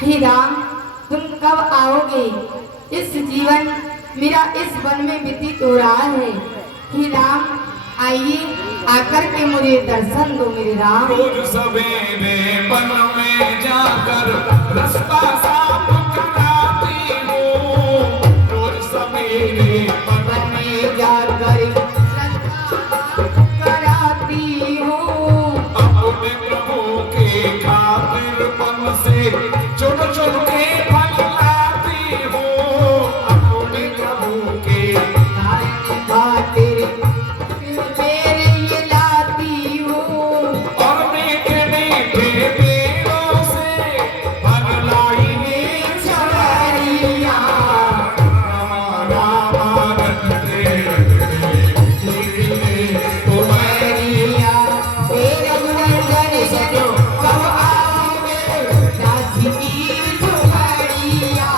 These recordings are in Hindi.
हे राम, तुम कब आओगे? इस जीवन मेरा इस वन में व्यतीत हो रहा है। हे राम, आइए आकर के मुझे दर्शन दो मेरे राम। रोज सवेरे वन में जाकर रास्ता साफ कराती हूँ। रोज सवेरे वन में जाकर रास्ता कराती हूँ। अपने प्रभु के खातिर मन से चुन चुन के फल लाती हूँ। अपने प्रभु के खातिर मेरे ये लाती हूँ। और मीठे मीठे पेड़ों से फल लाई ने छड़िया रामा रखते उमरिया तेरे गुणगान सुनो कब आओगे? दासी की झुमरिया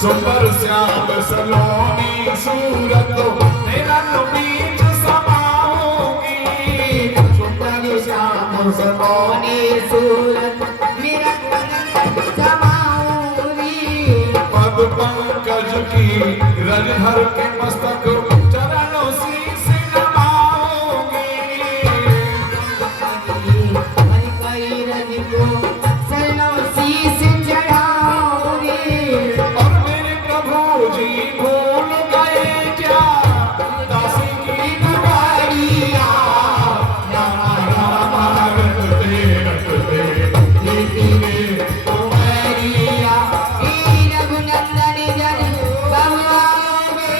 सुंदर श्याम सलोनी सूरत तेरा तो बीच समाऊंगी। सुंदर श्याम सलोनी सूरत मेरा समाऊंगी। पद पंकज की रज धर के मस्तक चरणों शीश नमाऊंगी। मन कई रज को शरणों शीश चढ़ाऊंगी। और मेरे प्रभु जी भूल गए क्या दासी की दुआरिया। रामा रामा रटते रटते तेरे उमरिया हे रघुनंदन जन कब आओगे?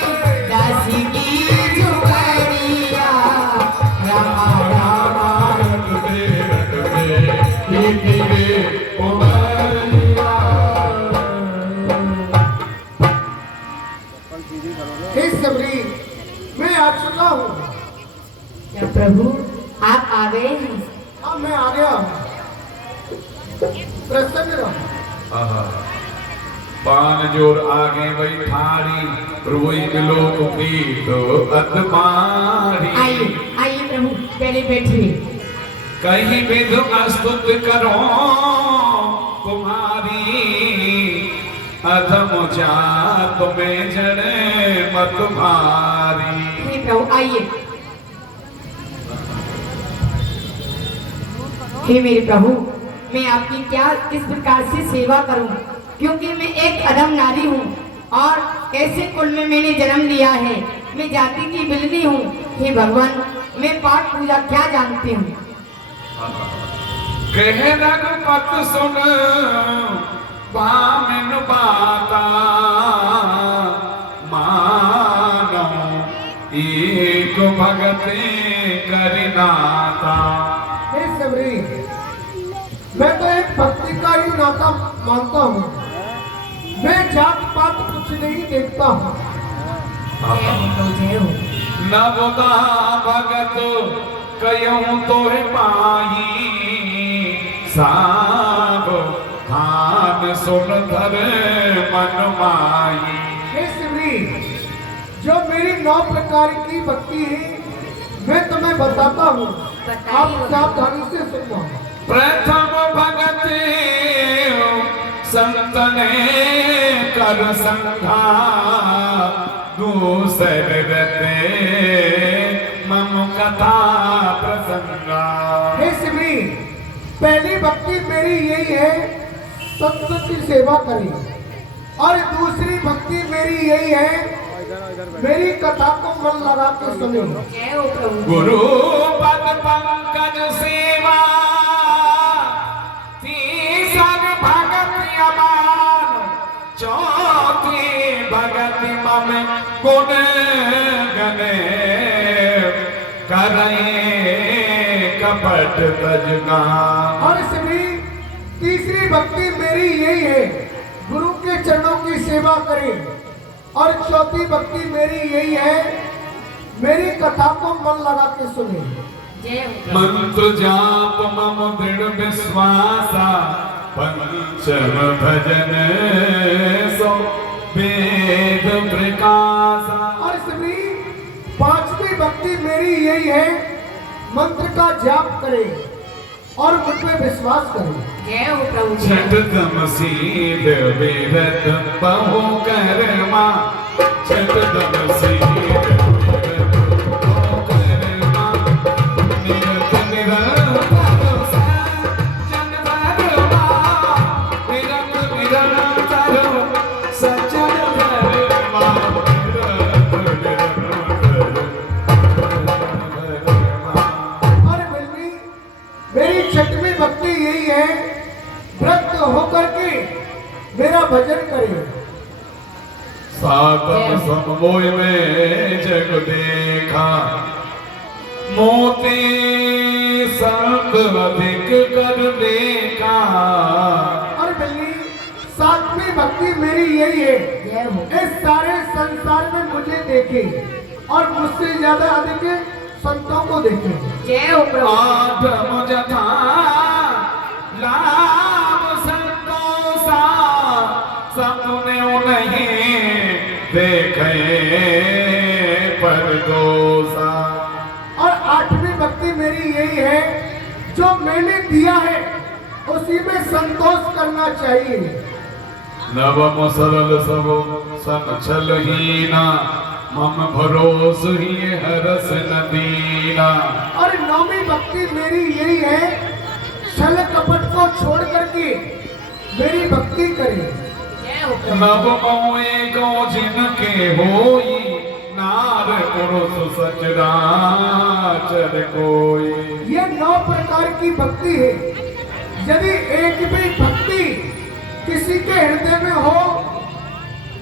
प्रभु आप आ गए हैं। हाँ मैं आ गया। प्रसन्न रहो। आहा, पान जोर आगे बैठारी रोई मिलो की तो अतमारी। आइए आइए प्रभु पहले बैठिए। कहीं विध अस्तुत करो तुम्हारी अधम जात में जड़े मत भारी। हे प्रभु आइए। हे मेरे प्रभु मैं आपकी क्या किस प्रकार से सेवा करूं, क्योंकि मैं एक अधम नारी हूं और ऐसे कुल में मैंने जन्म लिया है। मैं जाति की बिल्ली हूं। हे भगवान मैं पाठ पूजा क्या जानती हूँ। कह रघुपत सुन बामिन बाता मानो एक भगते करनाता। हे सबरी, मैं तो एक भक्ति का ही नाता मानता हूँ। मैं जात पात कुछ नहीं देखता हूँ। नवदा भगत कयूं तोहे पाई साब धान सुन धर मन माई। हे शिवरी, जो मेरी 9 प्रकार की भक्ति है मैं तुम्हें बताता हूँ। आप सावधानी से सुनो। प्रथम भगत संतने कर संघा दूसरे रते मम कथा प्रसंगा। हे शिवरी, पहली भक्ति मेरी यही है संत की सेवा करें, और दूसरी भक्ति मेरी यही है मेरी कथा को मन लगा के सुने। गुरु पद पंकज सेवा तीसर भगति अमान चौथी भगति मम गुण गने करे कपट तजगा। और शिवरी, तीसरी भक्ति मेरी यही है गुरु के चरणों की सेवा करें, और चौथी भक्ति मेरी यही है मेरी कथा को मन लगा के सुने। मंत्र जाप मम दृढ़ विश्वासा पंचम भजन सो वेद प्रकाशा। और शिवरी, 5वीं भक्ति मेरी यही है मंत्र का जाप करें और मुझ पे विश्वास करें। छठ दम सीध वेदत बहु कर्मा छठ दम सीध वेदत बहु कर्मा निरत निरंतर सज्जन धर्मा निरत निरंतर सज्जन धर्मा निरत निरंतर। और मेरी 6वीं भक्ति यही है व्रत होकर के मेरा भजन करें। सातम समोय में जग देखा मोती संत अधिक कर देखा। और बिल्ली, 7वीं भक्ति मेरी यही है इस सारे संसार में मुझे देखे और मुझसे ज्यादा अधिक संतों को देखे। आठम जथा लाभ संतोषा सपने नहीं देखे पर दोषा। और 8वीं भक्ति मेरी यही है जो मैंने दिया है उसी में संतोष करना चाहिए। नवम सरल सब सन छल हीना मम भरोस ही हरस नदीना। और 9वीं भक्ति मेरी यही है छल कपट को छोड़ करके मेरी भक्ति करें। नवमो एको जिनके होई नार पुरुष सचराचर कोई। ये 9 प्रकार की भक्ति है। यदि एक भी भक्ति किसी के हृदय में हो,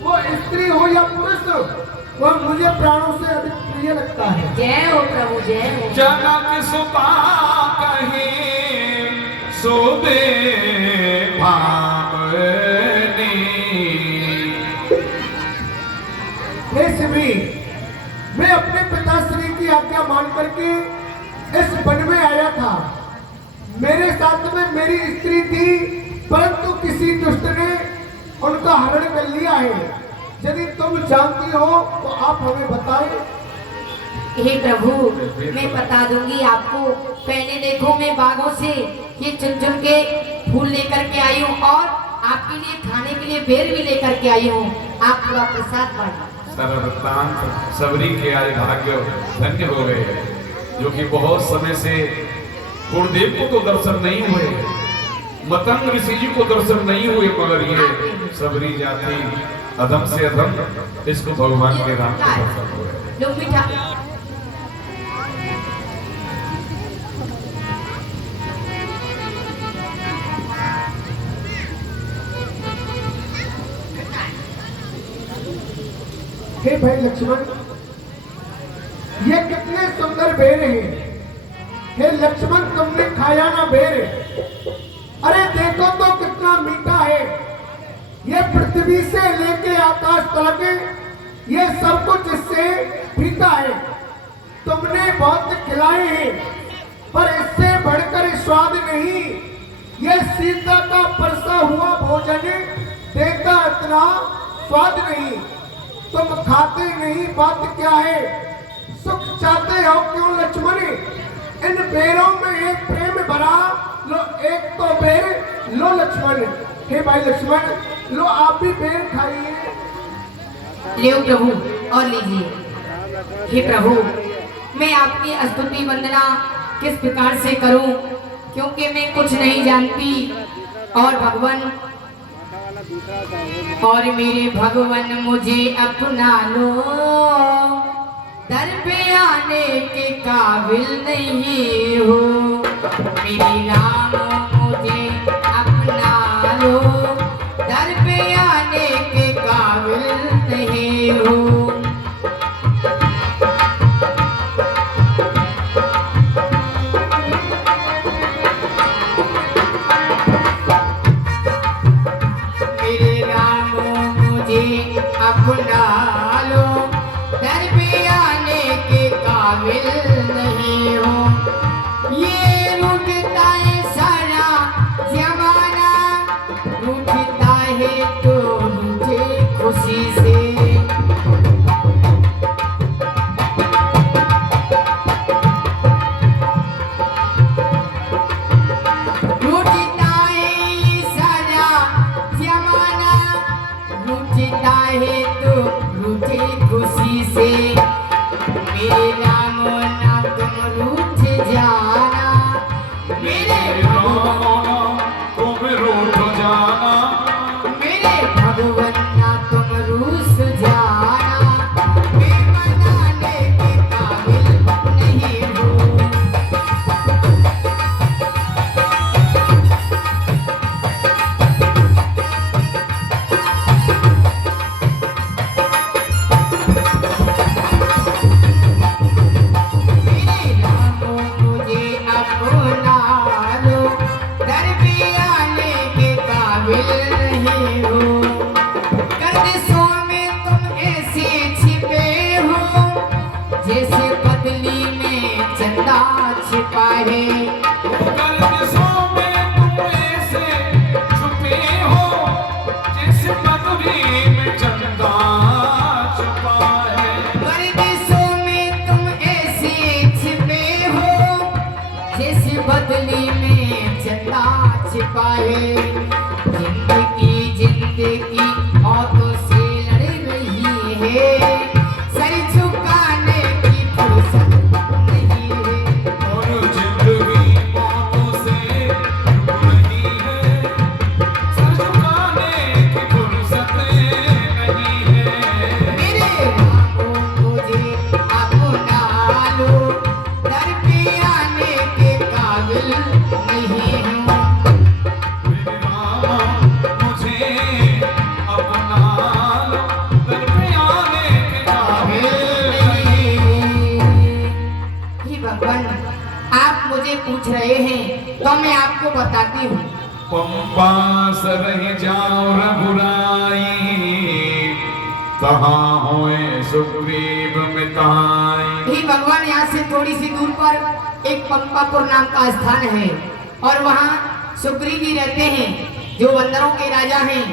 वो स्त्री हो या पुरुष, वह मुझे प्राणों से अधिक प्रिय लगता है। जनक सुता कहीं सोदे भावनी। हे शिवरी, मैं अपने पिताश्री की आज्ञा मान करके मेरे साथ में मेरी स्त्री थी, परंतु किसी दुष्ट ने उनका हरण कर लिया है। यदि तुम जानती हो तो आप हमें बताएं। हे प्रभु, मैं बता दूंगी आपको। पहले देखो, मैं बागों से ये चुन चुन के फूल लेकर के आई हूँ और आपके लिए खाने के लिए बेर भी लेकर के आई हूँ। आप पूरा प्रसाद बांटो। सर्ववृत्तांत सबरी के आए भाग्य धन्य हो गए हैं, जो कि बहुत समय से गुरुदेव को तो दर्शन नहीं हुए, मतंग ऋषि जी को दर्शन नहीं हुए, मगर ये सबरी जाति अधम से अधम इसको भगवान के राम को दर्शन हुए। लोग मीठा हे भाई लक्ष्मण, ये कितने सुंदर बेर हैं। हे लक्ष्मण, तुमने खाया ना बेर? अरे देखो तो कितना मीठा है। ये पृथ्वी से लेके आकाश तक ये सब कुछ इससे पीता है। तुमने बहुत खिलाए हैं, पर इससे बढ़कर स्वाद नहीं। ये सीता का परसा हुआ भोजन देता इतना स्वाद नहीं। तुम खाते नहीं, बात क्या है? सुख चाहते हो क्यों लक्ष्मण? इन बेरों में एक प्रेम भरा लो, एक तो बेर लो लक्ष्मण। हे भाई लक्ष्मण, लो आप भी बेर खाइए। ले प्रभु और लीजिए। हे प्रभु, मैं आपकी स्तुति वंदना किस प्रकार से करूं, क्योंकि मैं कुछ नहीं जानती। और भगवान और मेरे भगवान मुझे अपना लो, दर पे आने के काबिल नहीं हो। मेरी राम मुझे अपना लो, दर पे आने के काबिल नहीं हो। अपना लो, दर पे आने के काबिल नहीं हो। ये रूठता है सारा जमाना, रूठता है तो रूठे खुशी से। रूठता है सारा जमाना, रूठता है तो रूठे खुशी से। मेरे राम ना तुम रूठ जाना, मेरे राम तुम रूठ जाना, मेरे भगवान ना तुम रूठ जाना। मैं मनाने के काबिल नहीं हूँ। जैसे बदली में चंदा छिपा है, गर्दिशों में तुम ऐसे छुपे हो, जैसे बदली में चंदा छुपा है। गर्दिशों में तुम ऐसे छिपे हो, जैसे बदली में चंदा छिपा है। जिंदगी मौतों से लड़ रही है, सर झुकाने की फुर्सत नहीं है। और जिंदगी मौतों से लड़ रही है, सर झुकाने की फुर्सत नहीं है। मेरे रामों मुझे अपना लो, दर पे आने के काबिल नहीं हूँ। मेरे राम मुझे अपना लो, दर पे आने के काबिल नहीं। हे भगवान, आप मुझे पूछ रहे हैं तो मैं आपको बताती हूँ। पंपा सरह जाओ रघुराई, कहाँ होए सुग्रीव मिताई। हे भगवान, यहाँ से थोड़ी सी दूर पर एक पंपापुर नाम का स्थान है। और वहाँ सुग्रीव जी रहते हैं जो बंदरों के राजा हैं।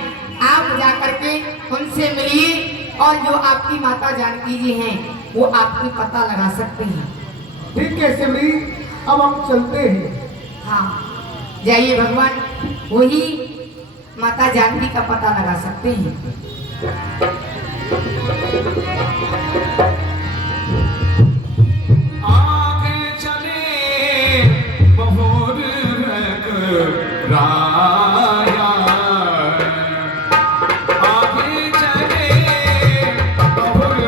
आप जाकर के उनसे मिलिए और जो आपकी माता जानकी जी हैं वो आपकी पता लगा सकते हैं। ठीक है सिमरी, अब हम चलते हैं। हाँ जाइए भगवान, वही माता जानकी का पता लगा सकते हैं। आगे चले बहुर राया, आगे चले बहुर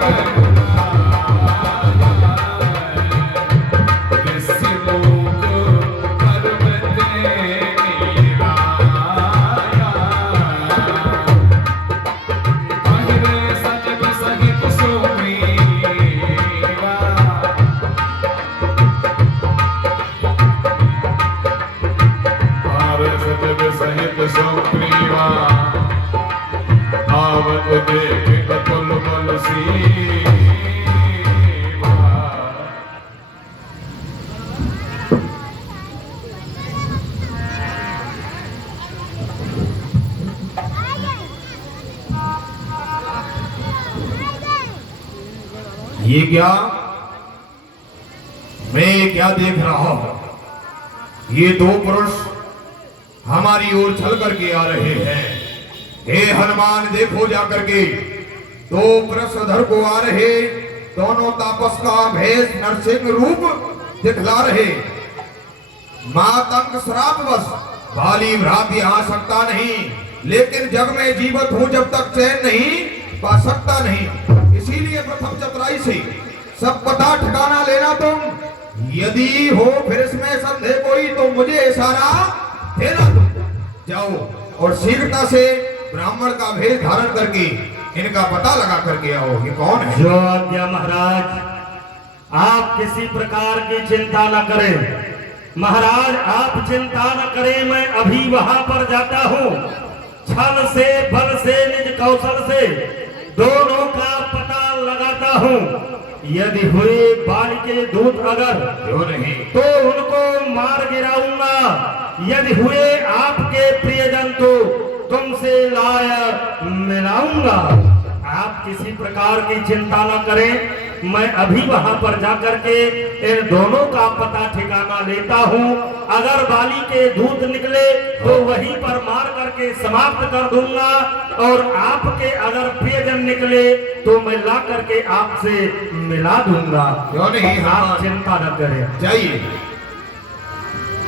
आवत देख अतुल बल सीवा। ये क्या, मैं क्या देख रहा हूं? ये दो पुरुष हमारी ओर चल करके आ रहे हैं। हे हनुमान देखो जाकर के, दो कृष्णधर को आ रहे, दोनों तापस का भेष नरसिंह रूप दिखला रहे। मातंग श्रापवश बाली भ्रांति आ सकता नहीं, लेकिन जग में जीवित हूं जब तक चैन नहीं पा सकता नहीं। इसीलिए प्रथम चतुराई से सब पता ठिकाना लेना तुम। यदि हो फिर इसमें संदेह कोई तो मुझे इशारा देना तुम। जाओ और शीघ्रता से ब्राह्मण का भेष धारण करके इनका पता लगा करके आओ। ये कौन है? जो आज्ञा महाराज, आप किसी प्रकार की चिंता न करें। महाराज आप चिंता न करें, मैं अभी वहां पर जाता हूँ। छल से बल से निज कौशल से दोनों का पता लगाता हूँ। यदि हुए बाल के दूत अगर क्यों नहीं तो उनको मार गिराऊंगा। यदि हुए आपके प्रियजन तो तुमसे लाय मिलाऊंगा। आप किसी प्रकार की चिंता न करें, मैं अभी वहां पर जाकर के इन दोनों का पता ठिकाना लेता हूं। अगर बाली के दूत निकले तो वहीं पर मार करके समाप्त कर दूंगा, और आपके अगर प्रियजन निकले तो मैं ला करके आपसे मिला दूंगा। क्यों नहीं? आप चिंता न करें, जाइए।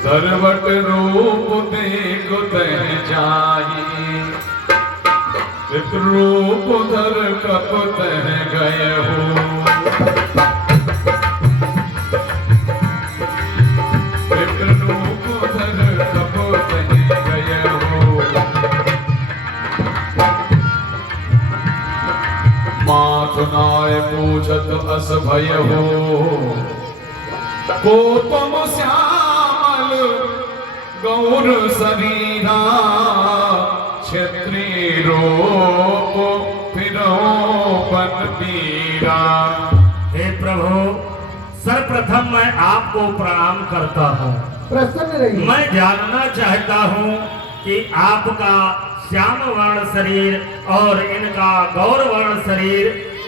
करवट रूप देख तह जाई, रूप धर कप तह गए हो। रूप धर कप तह गए हो। माथ नाय पूछत अस भय हो, को तुम श्यामल गौर शरीरा, क्षत्रिय रूप फिरो बन पीरा। हे प्रभु, सर्वप्रथम मैं आपको प्रणाम करता हूँ। प्रसन्न रहिए। मैं जानना चाहता हूँ कि आपका श्याम वर्ण शरीर और इनका गौर वर्ण शरीर,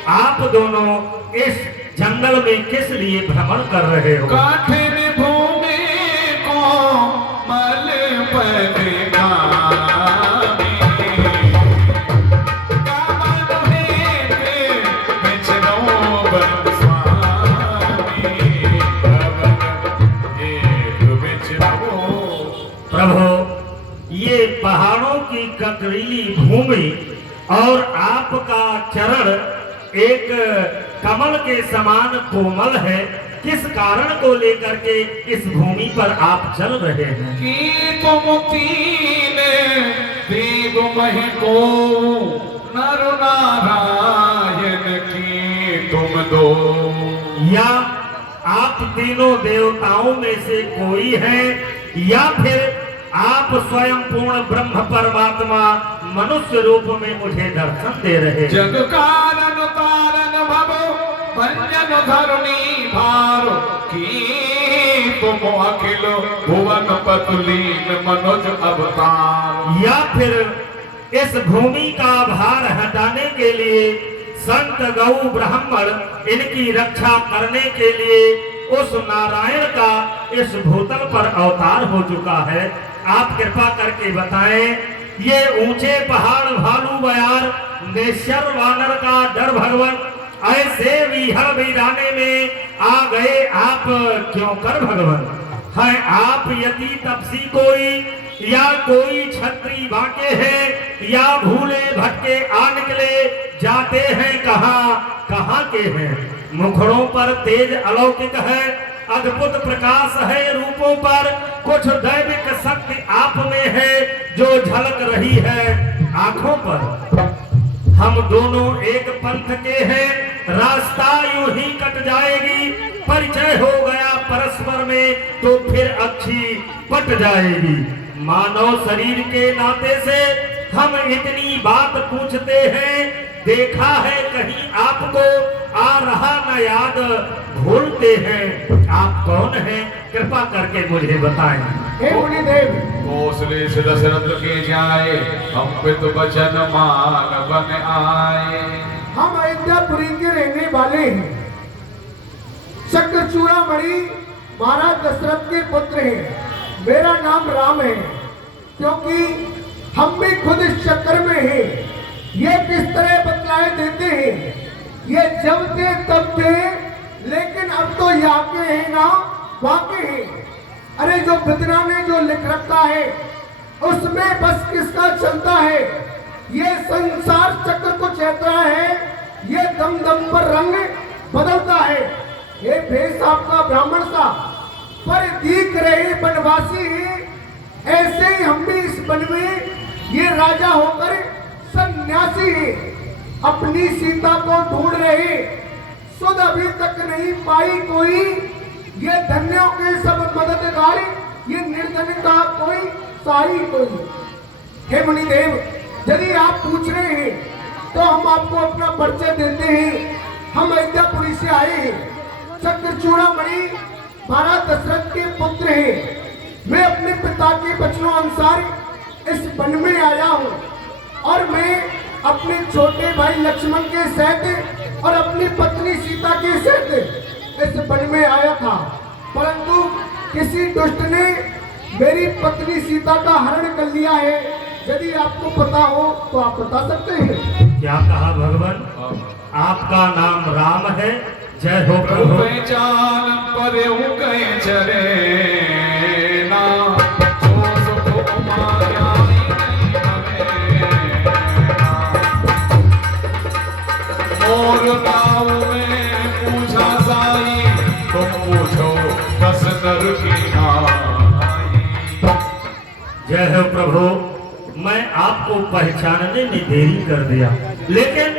आप दोनों इस जंगल में किस लिए भ्रमण कर रहे हो? काठिन भूमि को मल पद गामी, कामन हेत बिचरो बन स्वामी, कवन एक बिचरो। प्रभु, ये पहाड़ों की ककरीली भूमि और आपका चरण एक कमल के समान कोमल है। किस कारण को लेकर के इस भूमि पर आप चल रहे हैं? कि तुम तीन देव मह को नर नारायण की तुम दो, या आप तीनों देवताओं में से कोई हैं, या फिर आप स्वयं पूर्ण ब्रह्म परमात्मा मनुष्य रूप में मुझे दर्शन दे रहे हैं। जग कारण तारण भव भंजन धरुणी भार की तुम अखिल भुवन पतुलीन मनोज अवतार। या फिर इस भूमि का भार हटाने के लिए संत गौ ब्राह्मण इनकी रक्षा करने के लिए उस नारायण का इस भूतल पर अवतार हो चुका है। आप कृपा करके बताएं, ये ऊंचे पहाड़ भालू बयार नेश्वर वानर का डर भगवान ऐसे विहर वीराने में आ गए आप क्यों कर भगवान? है आप यदि तपसी कोई या कोई छत्री बाके हैं या भूले भटके आ निकले जाते हैं कहाँ के हैं? मुखड़ों पर तेज अलौकिक है, अद्भुत प्रकाश है रूपों पर, कुछ दैविक शक्ति आप में है जो झलक रही है आंखों पर। हम दोनों एक पंथ के हैं, रास्ता यूं ही कट जाएगी, परिचय हो गया परस्पर में तो फिर अच्छी पट जाएगी। मानव शरीर के नाते से हम इतनी बात पूछते हैं, देखा है कहीं आपको आ रहा न याद भूलते हैं। आप कौन हैं? कृपा करके मुझे बताएं। हे मुनिदेव, कौशले से दशरथ के जाए, हम पितु वचन मान बन आए। हम अयोध्यापुरी के रहने वाले हैं। चक्रचूड़ामणि महाराज दशरथ के पुत्र हैं। मेरा नाम राम है, क्योंकि हम भी खुद इस चक्कर में हैं। ये किस तरह बतलाए देते हैं, ये जब थे तब थे, लेकिन अब तो यहाँ के हैं ना वाके हैं। अरे जो विद्वान ने जो लिख रखा है उसमें बस किसका चलता है? ये संसार चक्र को चलता है, ये दम दम पर रंग बदलता है। ये भेष आपका ब्राह्मण सा पर दिख रहे बनवासी हैं, ऐसे ही हम भी इस वन में ये राजा होकर सन्यासी हैं। अपनी सीता को ढूंढ रहे, सुध अभी तक नहीं पाई कोई, ये धन्यों के सब मददगार, ये निर्धन का कोई साई कोई। हे मुनिदेव, यदि आप पूछ रहे हैं तो हम आपको अपना परिचय देते हैं। हम अयोध्यापुरी से आए हैं। चक्रचूड़ामणि महाराज दशरथ के पुत्र हैं। मैं अपने पिता के वचनों अनुसार इस वन में आया हूँ और मैं अपने छोटे भाई लक्ष्मण के सहित और अपनी पत्नी सीता के सहित इस वन में आया था, परंतु किसी दुष्ट ने मेरी पत्नी सीता का हरण कर लिया है। यदि आपको पता हो तो आप बता सकते हैं। क्या कहा भगवान? आपका नाम राम है? जय हो प्रभु प्रभु। पहचान पर गए चले ना, जो सुख माया नहीं हमें ना। मोर गाँव में पूछा साई, तुम पूछो बस नर की नाई। जय हो प्रभु। मैं आपको पहचानने में देरी कर दिया, लेकिन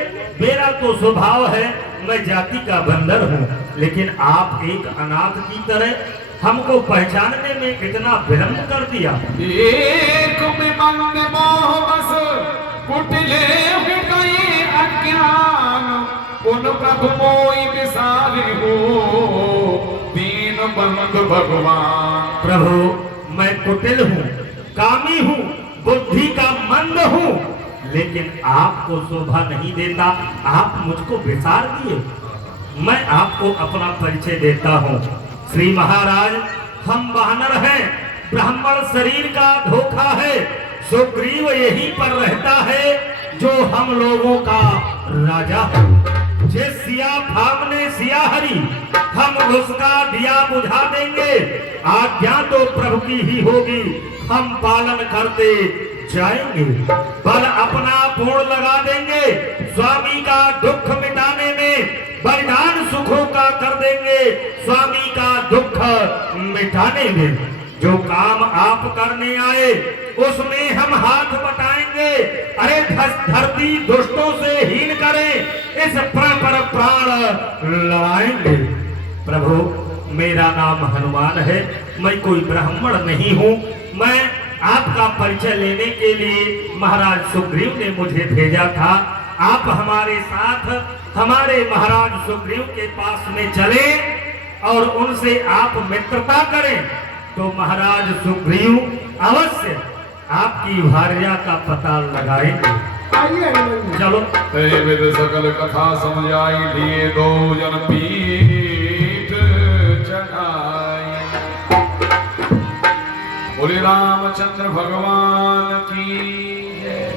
मेरा तो स्वभाव है, मैं जाति का बंदर हूँ, लेकिन आप एक अनाथ की तरह हमको पहचानने में इतना विलंब कर दिया। एक मन मोह बस कुटिले गई अज्ञान, उन प्रभु मोई विसारे हो दीन बंद भगवान। प्रभु मैं कुटिल हूँ, कामी हूँ, बुद्धि का मंद हूँ, लेकिन आपको शोभा नहीं देता, आप मुझको विसार दिए। मैं आपको अपना परिचय देता हूँ। श्री महाराज, हम वानर हैं, ब्राह्मण शरीर का धोखा है। सुग्रीव यहीं पर रहता है जो हम लोगों का राजा है। जिस सिया फामने सिया हरी, हम उसका दिया बुझा देंगे। आज्ञा तो प्रभु की ही होगी, हम पालन करते जाएंगे। बल अपना पूर्ण लगा देंगे, स्वामी का दुख मिटाने में बलिदान सुखों का कर देंगे, स्वामी का दुख मिटाने में। जो काम आप करने आए उसमें हम हाथ बटाएंगे। अरे धरती दुष्टों से हीन करें, इस प्राण पर प्राण लड़ाएंगे। प्रभु मेरा नाम हनुमान है, मैं कोई ब्राह्मण नहीं हूँ। मैं आपका परिचय लेने के लिए महाराज सुग्रीव ने मुझे भेजा था। आप हमारे साथ हमारे महाराज सुग्रीव के पास में चले और उनसे आप मित्रता करें तो महाराज सुग्रीव अवश्य आपकी भार्या का पता लगाएंगे। आइए हनुमान जी। चलो। ते विद सकल कथा समझाई लिए दो जन पीठ चढ़ाई। बोले रामचंद्र भगवान की जय।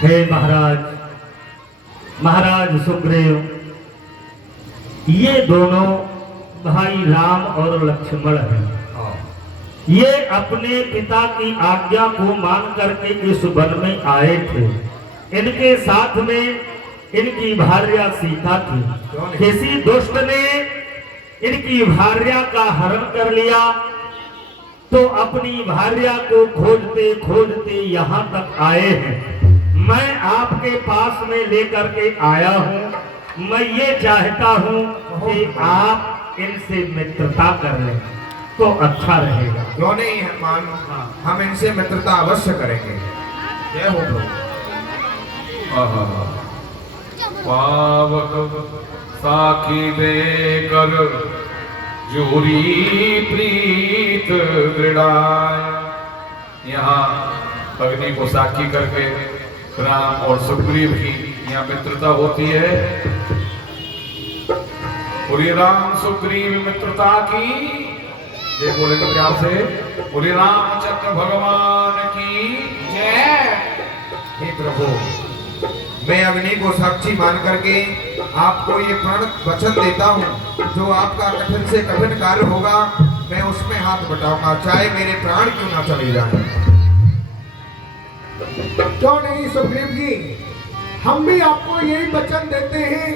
हे महाराज, महाराज सुग्रीव, ये दोनों भाई राम और लक्ष्मण हैं। ये अपने पिता की आज्ञा को मान करके इस वन में आए थे। इनके साथ में इनकी भार्या सीता थी। किसी दुष्ट ने इनकी भार्या का हरण कर लिया तो अपनी भार्या को खोजते खोजते यहाँ तक आए हैं। मैं आपके पास में लेकर के आया हूँ। मैं ये चाहता हूँ कि आप इनसे मित्रता कर लें तो अच्छा रहेगा। क्यों नहीं हनुमान, हम इनसे मित्रता अवश्य करेंगे। जय हो प्रभु। पावक साखी देकर जोरी प्रीत दृढ़ाय। यहाँ अग्नि को साक्षी करके राम और सुग्रीव की यहाँ मित्रता होती है। बोलिए राम सुग्रीव मित्रता की ये बोलेंगे प्यार से। बोलिए रामचंद्र भगवान की जय। हे प्रभु, मैं अग्नि को साक्षी मान करके आपको ये प्रण वचन देता हूँ, जो आपका कठिन से कठिन कार्य होगा मैं उसमें हाथ बटाऊंगा, चाहे मेरे प्राण क्यों ना चले जाए। क्यों नहीं सुग्रीव जी, हम भी आपको यही वचन देते हैं।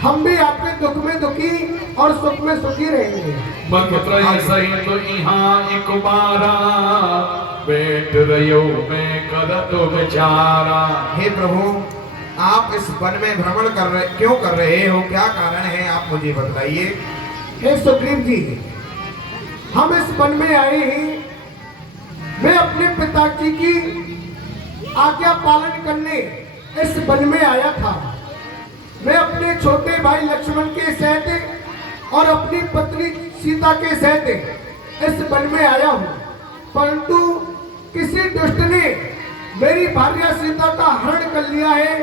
हम भी आपके दुख में दुखी और सुख में सुखी रहेंगे। मंत्र सही तो यहाँ एक बारा बैठ रहो मैं करत विचारा। हे प्रभु, आप इस वन में भ्रमण क्यों कर रहे हो? क्या कारण है, आप मुझे बताइए। हे सुग्रीव जी, हम इस वन में आए हैं। मैं अपने पिताजी की आज्ञा पालन करने इस वन में आया था। मैं अपने छोटे भाई लक्ष्मण के सहित और अपनी पत्नी सीता के सहित इस वन में आया हूँ, परंतु किसी दुष्ट ने मेरी भार्या सीता का हरण कर लिया है।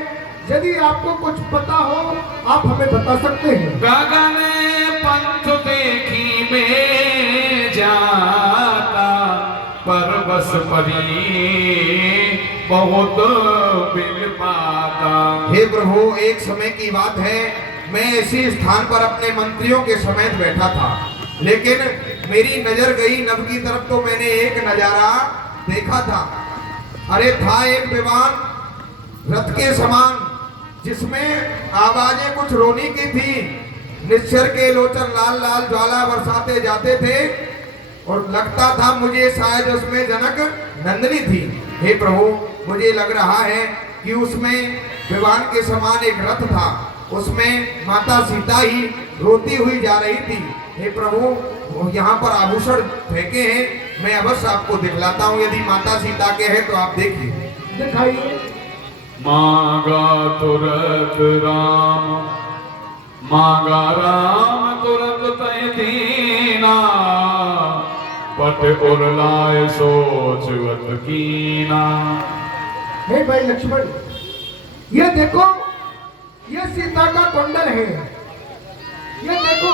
यदि आपको कुछ पता हो आप हमें बता सकते हैं। गगन पंथ देखी में जाता परबस परी बहुत बिन पाता। हे प्रभु, एक समय की बात है, मैं इसी स्थान पर अपने मंत्रियों के समेत बैठा था, लेकिन मेरी नजर गई नभ की तरफ तो मैंने एक नजारा देखा था। अरे था एक विमान रथ के समान, जिसमें आवाजें कुछ रोनी की थी। निश्चर के लोचन लाल लाल ज्वाला बरसाते जाते थे और लगता था मुझे शायद उसमें जनक नंदिनी थी। हे प्रभु, मुझे लग रहा है कि उसमें विमान के समान एक रथ था, उसमें माता सीता ही रोती हुई जा रही थी। हे प्रभु, यहाँ पर आभूषण फेंके हैं, मैं अवश्य आपको दिखलाता हूँ। यदि माता सीता के हैं तो आप देखिए। दिखाइए। मांगा तुरत राम, मांगा राम तुरत तय दीना, पट उरलाए सोचवत कीना। हे भाई लक्ष्मण, ये देखो, ये सीता का कुंडल है। ये देखो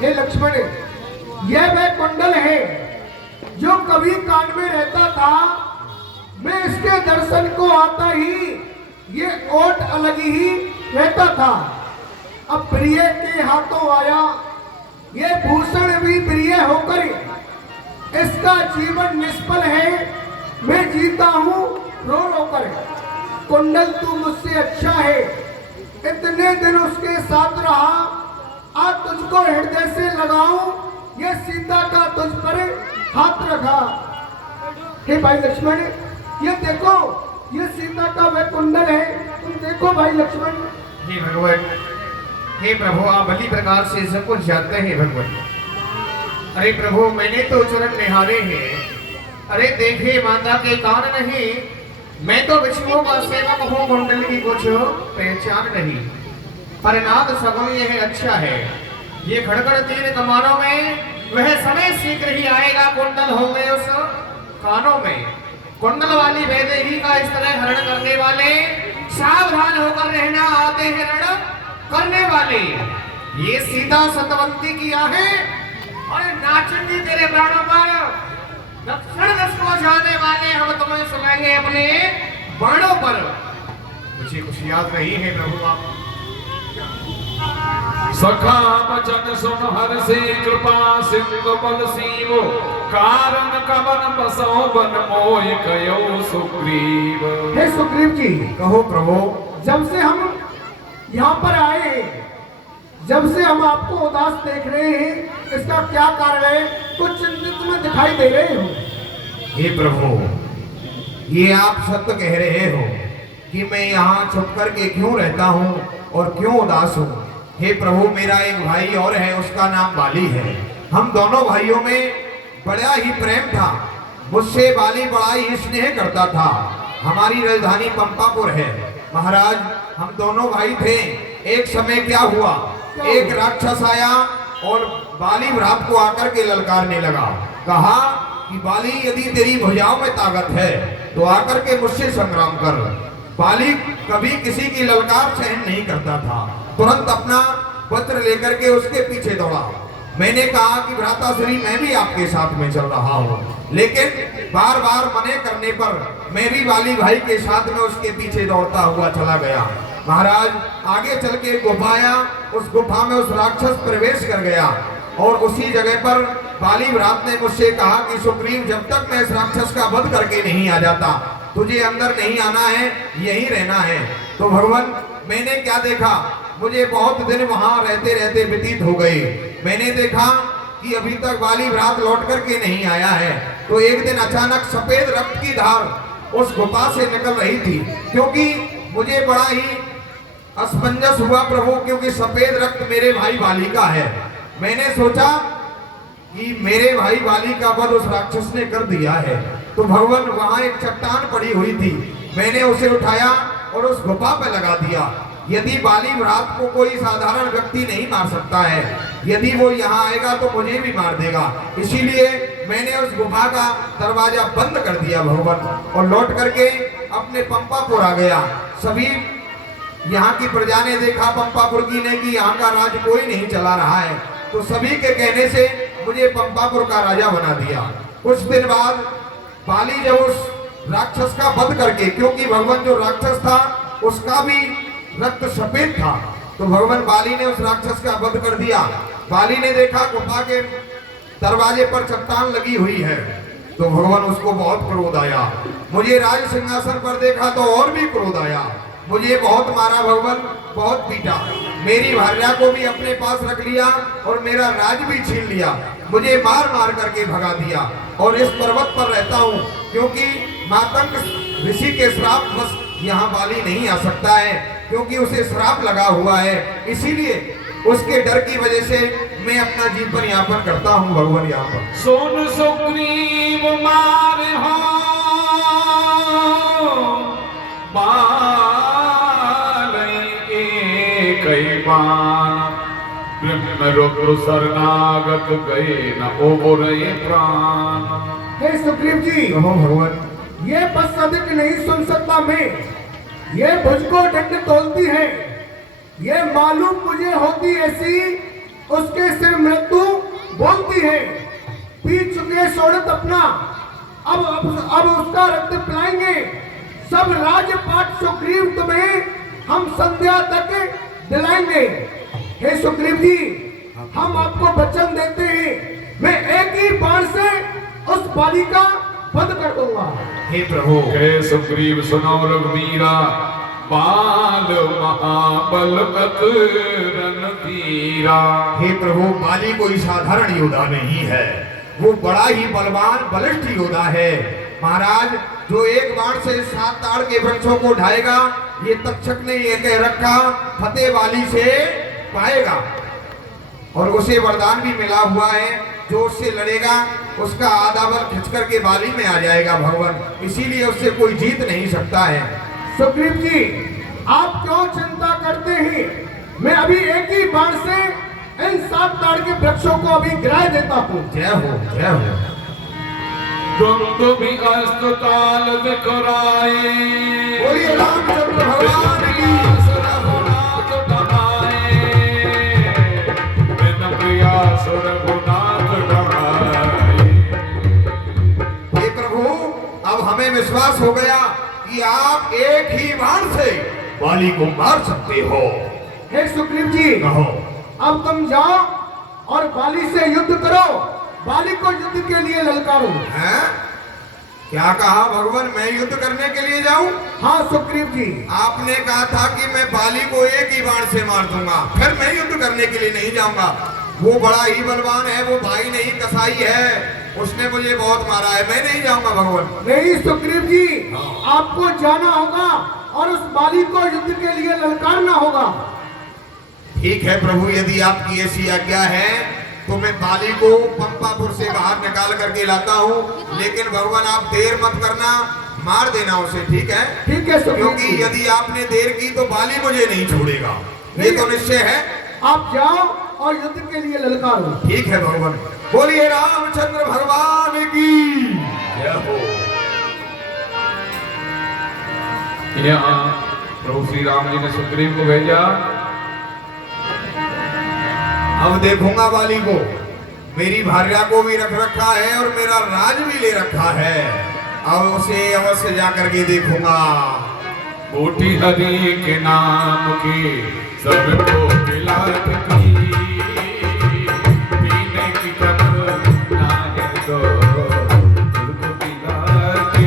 हे लक्ष्मण, ये वह कुंडल है जो कभी कान में रहता था। मैं इसके दर्शन को आता ही ये ओट अलग ही रहता था। अब प्रिय के हाथों आया, ये भूषण भी प्रिय होकर इसका जीवन निष्फल है। मैं जीता हूँ रो रो कर। कुंडल तू मुझसे अच्छा है, इतने दिन उसके साथ रहा, आज तुझको हृदय से लगाऊं, ये सीता का तुझ पर हाथ रखा। हे भाई लक्ष्मण, ये देखो, ये सीता का वह कुंडल है, तुम देखो भाई लक्ष्मण। हे भगवान, हे प्रभु, आप भली प्रकार से सब कुछ जानते हैं भगवान। अरे प्रभु मैंने तो चरण निहारे हैं। अरे देखे माता के कान नहीं, मैं तो विष्णु का सेवक हूँ, कुंडल की कुछ पहचान नहीं। पर नाथ सगुन यह अच्छा है, ये खड़खड़ तीन कमानों में वह समय शीघ्र ही आएगा। कुंडल होंगे उस कानों में, कुंडल वाली वैदेही का इस तरह हरण करने वाले, सावधान होकर रहना, आते हैं रण करने वाले। ये सीता सतवंती किया है और नाचेंगी तेरे प्राणों पर। दक्षिण दस को जाने वाले हम तुम्हें सुनाएंगे अपने बाणों पर। मुझे कुछ याद नहीं है प्रभु आप। सखा बचन सुन हर से कृपा सिंधु बल सीवो, कारण कवन बसो बन मोय कयो सुग्रीव। हे सुग्रीव जी, कहो प्रभु। जब से हम यहाँ पर आए हैं, जब से हम आपको उदास देख रहे हैं, इसका क्या कारण है? कुछ चिंतित में दिखाई दे रहे हो। हे प्रभु, ये आप सत्य कह रहे हो कि मैं यहाँ छुप कर के क्यों रहता हूँ और क्यों उदास हूँ। हे प्रभु, मेरा एक भाई और है, उसका नाम बाली है। हम दोनों भाइयों में बड़ा ही प्रेम था। मुझसे बाली बड़ा ही स्नेह करता था। हमारी राजधानी पंपापुर है महाराज। हम दोनों भाई थे। एक समय क्या हुआ, एक राक्षस आया और बाली भ्रात को आकर के ललकारने लगा। कहा कि बाली, यदि तेरी भुजाओं में ताकत है तो आकर के मुझसे संग्राम कर। बाली कभी किसी की ललकार सहन नहीं करता था। तुरंत अपना वज्र लेकर के उसके पीछे दौड़ा। मैंने कहा कि भ्राताश्री, मैं भी आपके साथ में चल रहा हूँ, लेकिन बार बार मने करने पर मैं भी बाली भाई के साथ में उसके पीछे दौड़ता हुआ चला गया। महाराज, आगे चल के गुफा आया। उस गुफा में उस राक्षस प्रवेश कर गया और उसी जगह पर बाली भ्रात ने मुझसे कहा कि सुग्रीव, जब तक मैं इस राक्षस का वध करके नहीं आ जाता, तुझे अंदर नहीं आना है, यहीं रहना है। तो भगवान, मैंने क्या देखा, मुझे बहुत दिन वहां रहते रहते व्यतीत हो गए। मैंने देखा कि अभी तक बाली भ्रात लौट करके नहीं आया है। तो एक दिन अचानक सफेद रक्त की धार उस गुफा से निकल रही थी, क्योंकि मुझे बड़ा ही असमंजस हुआ प्रभु, क्योंकि सफेद रक्त मेरे भाई बाली का है। मैंने सोचा कि मेरे भाई बाली का वध उस राक्षस ने कर दिया है। तो भगवान, वहां एक चट्टान पड़ी हुई थी, मैंने उसे उठाया और उस गुफा पे लगा दिया। यदि बाली भ्रात को कोई साधारण व्यक्ति नहीं मार सकता है, यदि वो यहाँ आएगा तो मुझे भी मार देगा। इसीलिए मैंने उस गुफा का दरवाजा बंद कर दिया भगवान, और लौट करके अपने पंपापुर आ गया। सभी यहाँ की प्रजा ने देखा, पंपापुर की ने, कि यहाँ का राज कोई नहीं चला रहा है, तो सभी के कहने से मुझे पंपापुर का राजा बना दिया। कुछ दिन बाद बाली जब उस राक्षस का वध करके, क्योंकि भगवान जो राक्षस था उसका भी रक्त सफेद था, तो भगवान बाली ने उस राक्षस का वध कर दिया। बाली ने देखा गुफा के दरवाजे पर चट्टान लगी हुई है, तो भगवान उसको बहुत क्रोध आया। मुझे राज सिंहासन पर देखा तो और भी क्रोध आया। मुझे बहुत मारा भगवान, बहुत पीटा। मेरी भार्या को भी अपने पास रख लिया और मेरा राज भी छीन लिया। मुझे मार मार करके भगा दिया और इस पर्वत पर रहता हूँ, क्योंकि मातंग ऋषि के श्राप बस यहाँ बाली नहीं आ सकता है, क्योंकि उसे श्राप लगा हुआ है। इसीलिए उसके डर की वजह से मैं अपना जीवन यापन करता हूँ भगवान यहाँ पर। सोन सुग्रीव मार हो कई बान, ब्रह्म रुद्र शरणागत गए न ओबरे प्राण। हे सुग्रीव जी, कहो भगवान। ये बस अधिक नहीं सुन सकता मैं। ये भुज को दंड तोलती है, ये मालूम मुझे होती ऐसी, उसके सिर मृत्यु बोलती है। पी चुके शोणित अपना, अब उसका रक्त पिलाएंगे। सब राजपाट सुग्रीव तुम्हें हम संध्या तक दिलाएंगे। हे सुग्रीव जी, हम आपको वचन देते हैं, मैं एक ही बाण से उस बाली का वध कर दूंगा। हे प्रभु। हे सुग्रीव सुनो रघुवीरा, बाल महाबल रणधीरा। हे प्रभु, बाली कोई साधारण योद्धा नहीं है, वो बड़ा ही बलवान बलिष्ठ योद्धा है। महाराज, जो एक बाण से 7 ताड़ के वृक्षों को ढाएगा, ये तक्षक ने ये कह रखा, फतेह बाली से पाएगा। और उसे वरदान भी मिला हुआ है जो उससे लड़ेगा उसका आधा बल खिंच करके बाली में आ जाएगा भगवान, इसीलिए उससे कोई जीत नहीं सकता है। सुग्रीव जी, आप क्यों चिंता करते हैं? मैं अभी एक ही बाण से इन 7 ताड़ के वृक्षों को अभी गिरा देता हूँ। जय हो, जय हो। तुम भी अस्पताल दिखराए, बोलिए रामचंद्र भगवान की। रघुनाथ कमाए, बिन प्रयास रघुनाथ कमाए। हे प्रभु, अब हमें विश्वास हो गया कि आप एक ही बाण से बाली को मार सकते हो। हे सुग्रीव जी, कहो। अब तुम जाओ और बाली से युद्ध करो, बाली को युद्ध के लिए ललकारो। हैं? क्या कहा भगवान, मैं युद्ध करने के लिए जाऊं? हाँ सुग्रीव जी, आपने कहा था कि मैं बाली को एक ही बाण से मार दूंगा, फिर मैं युद्ध करने के लिए नहीं जाऊंगा। वो बड़ा ही बलवान है, वो भाई नहीं कसाई है, उसने मुझे बहुत मारा है, मैं नहीं जाऊंगा भगवान। नहीं सुग्रीव जी, हाँ। आपको जाना होगा और उस बाली को युद्ध के लिए ललकारना होगा। ठीक है प्रभु, यदि आपकी ऐसी आज्ञा है तो मैं बाली को पंपापुर से बाहर निकाल करके लाता हूँ, लेकिन भगवान आप देर मत करना, मार देना उसे, ठीक है? ठीक है सुग्रीव क्योंकि जी, यदि आपने देर की तो बाली मुझे नहीं छोड़ेगा, ये तो निश्चय है। आप जाओ और युद्ध के लिए ललकारो। ठीक है भगवान। बोलिए रामचंद्र भगवान की जय हो। यहाँ प्रभु श्री राम जी ने सुग्रीव को भेजा। अब देखूंगा बाली को, मेरी भार्या को भी रख रखा है और मेरा राज भी ले रखा है, अब उसे अवश्य जाकर के देखूंगा। बूटी हरि के नाम की सबको खिलाती, पीने की कब नाहिर को तुझको पिलाती।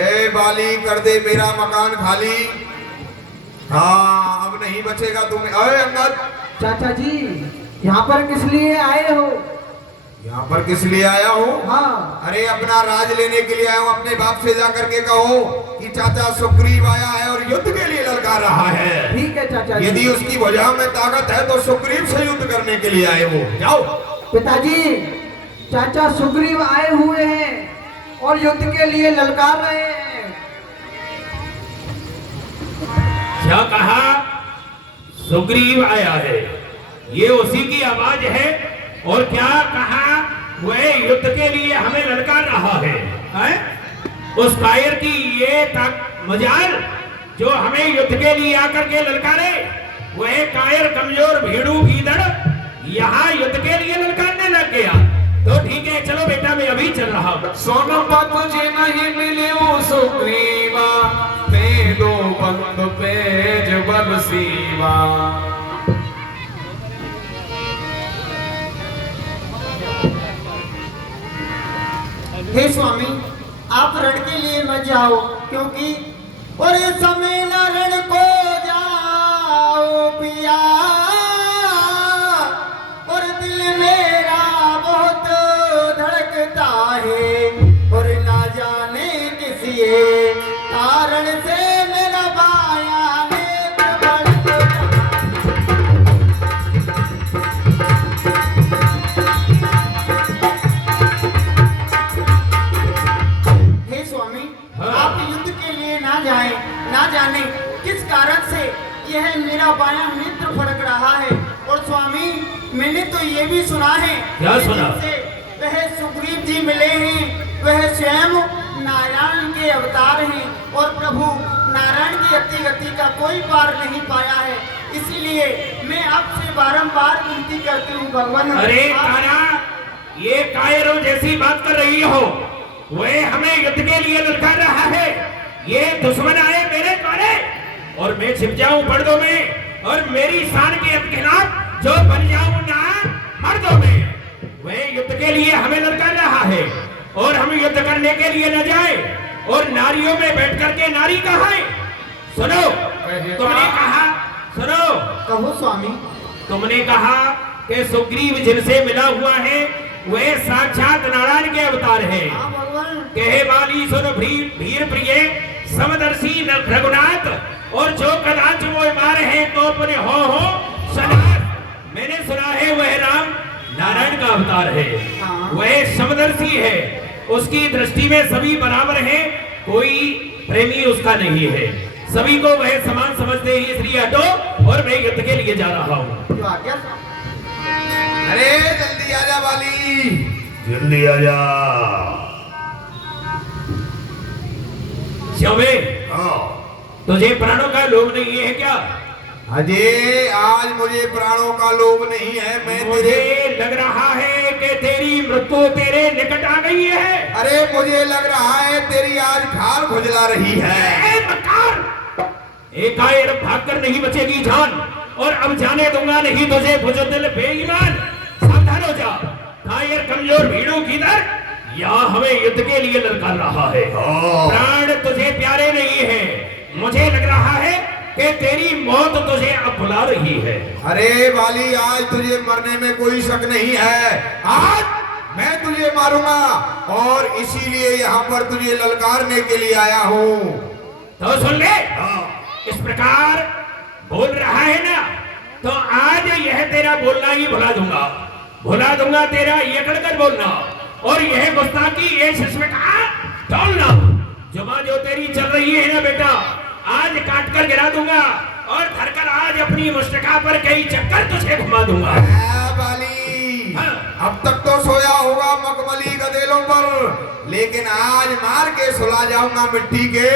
ए बाली, कर दे मेरा मकान खाली। हाँ, अब नहीं बचेगा तुम्हें। अरे अंगद, चाचा जी, यहाँ पर किस लिए आए हो? यहाँ पर किस लिए आया हो? हाँ, अरे अपना राज लेने के लिए आया हूँ। अपने बाप से जाकर के कहो कि चाचा सुग्रीव आया है और युद्ध के लिए ललकार रहा है। ठीक है चाचा जी। यदि उसकी भुजा में ताकत है तो सुग्रीव से युद्ध करने के लिए आए वो। जाओ। पिताजी, चाचा सुग्रीव आए हुए हैं और युद्ध के लिए ललकार रहे हैं। क्या कहा? सुग्रीव आया है, ये उसी की आवाज है। और क्या कहा? वह युद्ध के लिए हमें ललकार रहा है, हैं? उस कायर की ये तक मजाल जो हमें युद्ध के लिए आकर के ललकारे। वह कायर कमजोर भेड़ू भीदड़ यहाँ युद्ध के लिए ललकारने लग गया। तो ठीक है, चलो बेटा, मैं अभी चल रहा हूँ। सोनपत तुझे नहीं मिले वो सुग्रीवा, ते दो बंद पेज बल सीवा। हे स्वामी, आप रण के लिए मत जाओ, क्योंकि और समय न रण को जाओ पिया, और दिल मेरा बहुत धड़कता है, और ना जाने किसी कारण से मेरा बाया नेत्र भड़कता है। स्वामी, आप युद्ध के लिए ना जाएं, ना जाने किस कारण से यह मेरा बायां नेत्र फड़क रहा है। और स्वामी, मैंने तो ये भी सुना है, क्या सुना? जिनसे वह सुग्रीव जी मिले हैं, वह स्वयं नारायण के अवतार हैं, और प्रभु नारायण की अति गति का कोई पार नहीं पाया है। इसीलिए मैं आपसे बारंबार विनती करती हूँ भगवान। अरे तारा, ये कायरों जैसी बात कर रही हो? वह हमें युद्ध के लिए ललकार रहा है। ये दुश्मन आए मेरे द्वारे और मैं छिप जाऊं पर्दों में, और मेरी शान के खिलाफ जो बन जाऊं ना मर्दों में। वह युद्ध के लिए हमें ललकार रहा है और हम युद्ध करने के लिए न जाए, और नारियों में बैठ करके नारी कहां? सुनो, तुमने कहा, सुनो, कहो स्वामी। तुमने कहा कि सुग्रीव जिनसे मिला हुआ है वह साक्षात नारायण के अवतार है। हाँ भगवान। कहे बाली सुन भीर प्रिय समदर्शी रघुनाथ, और जो कदाच वो मार है तो अपने हो सनाथ। मैंने सुना है वह राम नारायण का अवतार है, हाँ। वह समदर्शी है, उसकी दृष्टि में सभी बराबर हैं, कोई प्रेमी उसका नहीं है, सभी को वह समान समझते हैं। इसलिए हटो और मैं युद्ध के लिए जा रहा हूँ। जो आज्ञा। अरे जल्दी आजा वाली। जल्दी आ जा। श्यामे, हाँ तुझे प्राणों का लोभ नहीं है क्या? अजय, आज मुझे प्राणों का लोभ नहीं है। मैं मुझे तेरे लग रहा है कि तेरी मृत्यु तेरे निकट आ गई है। अरे मुझे लग रहा है तेरी आज खाल खुजला रही है। ए मक्कार! एकाएक भागकर नहीं बचेगी जान, और अब जाने दूंगा नहीं तुझे बुजुर्ग बेईमान। सावधान हो जा। कायर कमजोर भीड़ों की दर यहाँ हमें युद्ध के लिए ललकार रहा है। प्राण तुझे प्यारे नहीं है। मुझे लग रहा है कि तेरी मौत तुझे अब बुला रही है। अरे वाली, आज तुझे मरने में कोई शक नहीं है। आज मैं तुझे मारूंगा और इसीलिए यहाँ पर तुझे ललकारने के लिए आया हूँ। तो सुन ले, इस प्रकार बोल रहा है ना, तो आज यह तेरा बोलना ही भुला दूंगा तेरा ये कड़कर बोलना, और यह गुस्ताखी ये शिष्टता तोलना। जुबान जो तेरी चल रही है ना बेटा, आज काट कर गिरा दूंगा और धरकर आज अपनी मुस्टका पर कई चक्कर तुझे घुमा दूंगा। वाली, हाँ। अब तक तो सोया होगा मखमली गदेलों पर, लेकिन आज मार के सुला जाऊंगा मिट्टी के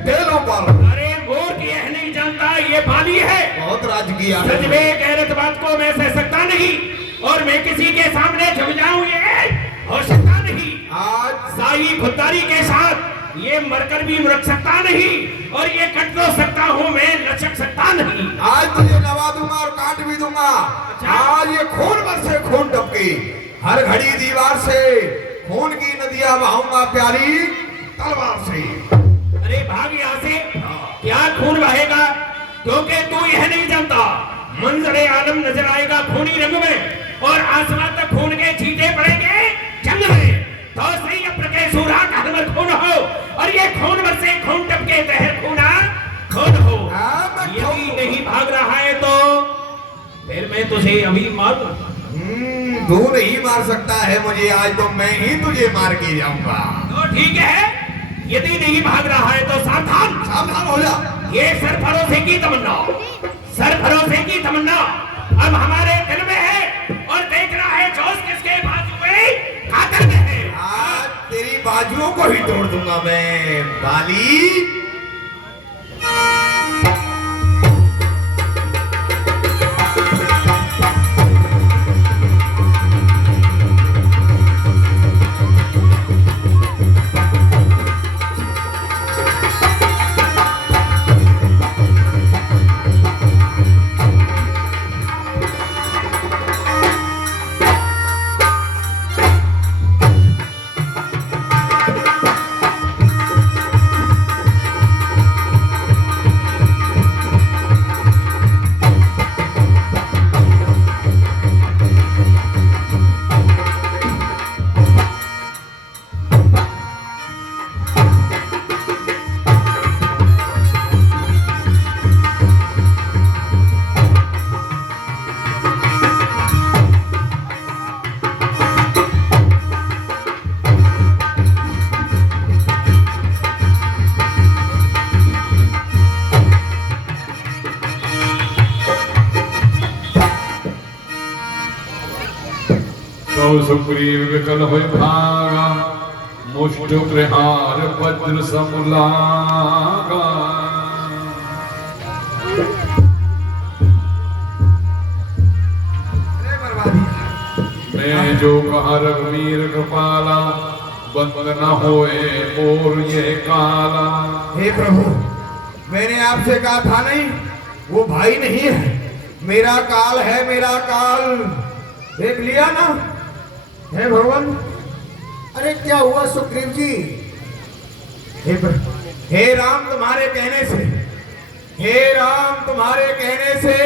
तेलों पर। अरे मूर्ख, यह नहीं जानता ये बाली है। बहुत राज किया। सच में गैरत बात को मैं सह सकता नहीं, और मैं किसी के सामने झुक जाऊं ये हो सकता नहीं। आज शाही खुददारी के साथ ये मरकर भी रख सकता नहीं, और ये कट तो सकता हूँ मैं, लचक सकता नहीं। आज तुझे नवा दूंगा और काट भी दूंगा। आज ये खून बरसे, खून टपके हर घड़ी दीवार से, खून की नदियां बहाऊंगा प्यारी तलवार से। अरे भाग यहाँ से। क्या खून बहेगा? क्योंकि तू यह नहीं जानता, मंजरे आलम नजर आएगा खूनी रंग में, और आसमान तक खून के छींटे पड़ेंगे जंग में। तो सही अप्र के सूरा का हलमत खून हो, और ये खून बरसे, खून टपके, जहर खूना खून हो। यदि नहीं भाग रहा है तो फिर मैं तुझे अभी मारूं। तू नहीं मार सकता है मुझे, आज तो मैं ही तुझे मार के जाऊंगा। तो ठीक है, यदि नहीं भाग रहा है तो सावधान। सावधान हो जा। ये सर भरोसे की तमन्ना, सर भरोसे की तमन्ना अब हमारे दिल में है, और देख रहा है जोश किसके बाजू में कातर में है। आज तेरी बाजुओं को ही तोड़ दूंगा मैं बाली। सुग्रीव विकल हुए भागा, मुष्ट प्रहार वज्र समलागा। मैं जो कहा रघुवीर कृपाला, बंद न होए मोर ये काला। हे प्रभु, मैंने आपसे कहा था नहीं, वो भाई नहीं है, मेरा काल है, मेरा काल देख लिया ना। हे भगवान, अरे क्या हुआ सुग्रीव जी? हे राम, तुम्हारे कहने से, हे राम तुम्हारे कहने से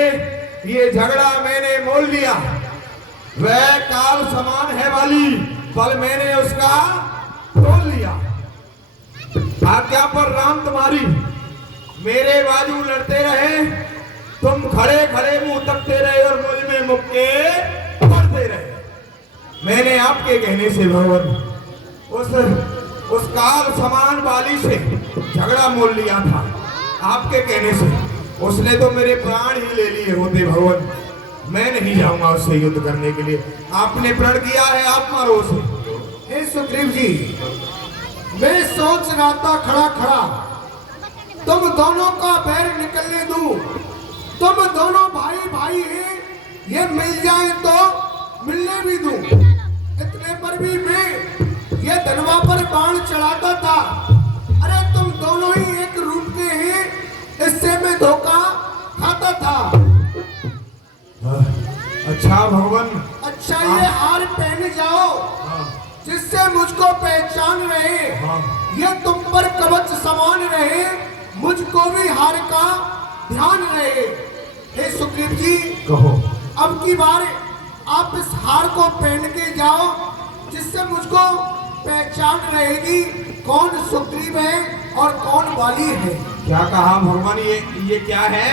ये झगड़ा मैंने मोल लिया। वह काल समान है वाली, पल मैंने उसका तोल लिया। आज्ञा पर राम तुम्हारी, मेरे बाजू लड़ते रहे, तुम खड़े खड़े मुंह तकते रहे और मुझ में मुक्के पड़ते रहे। मैंने आपके कहने से भगवान उस काल समान वाली से झगड़ा मोल लिया था। आपके कहने से उसने तो मेरे प्राण ही ले लिए होते भगवान। मैं नहीं जाऊंगा उससे युद्ध करने के लिए। आपने प्रण किया है, आप मारो उसे। हे सुग्रीव जी, मैं सोच रहा था खड़ा खड़ा तुम दोनों का बैर निकलने दूं। तुम दोनों भाई भाई हैं, ये मिल जाए तो मिलने भी दूं। इतने पर भी मैं ये धनवा पर बाण चढ़ाता था। अरे तुम दोनों ही एक रूप के हैं, इससे मैं धोखा खाता था। अच्छा भगवान, अच्छा ये हार पहन जाओ जिससे मुझको पहचान रहे। ये तुम पर कवच समान रहे, मुझको भी हार का ध्यान रहे। हे सुग्रीव जी, कहो। अब की बार आप इस हार को पहन के जाओ जिससे मुझको पहचान रहेगी कौन सुग्रीव है और कौन वाली है। क्या कहा भगवान? ये क्या है?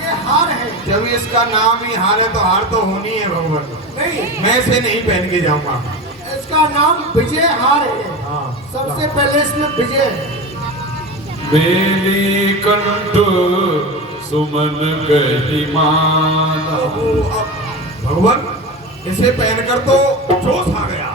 ये हार है। जब इसका नाम ही हार है तो हार तो होनी है भगवान। नहीं, मैं इसे नहीं पहन के जाऊंगा। इसका नाम विजय हार है। हाँ। सबसे पहले इसमें विजय। बेली कंठ सुमन कही माला। भगवान, इसे पहनकर तो जोश आ गया।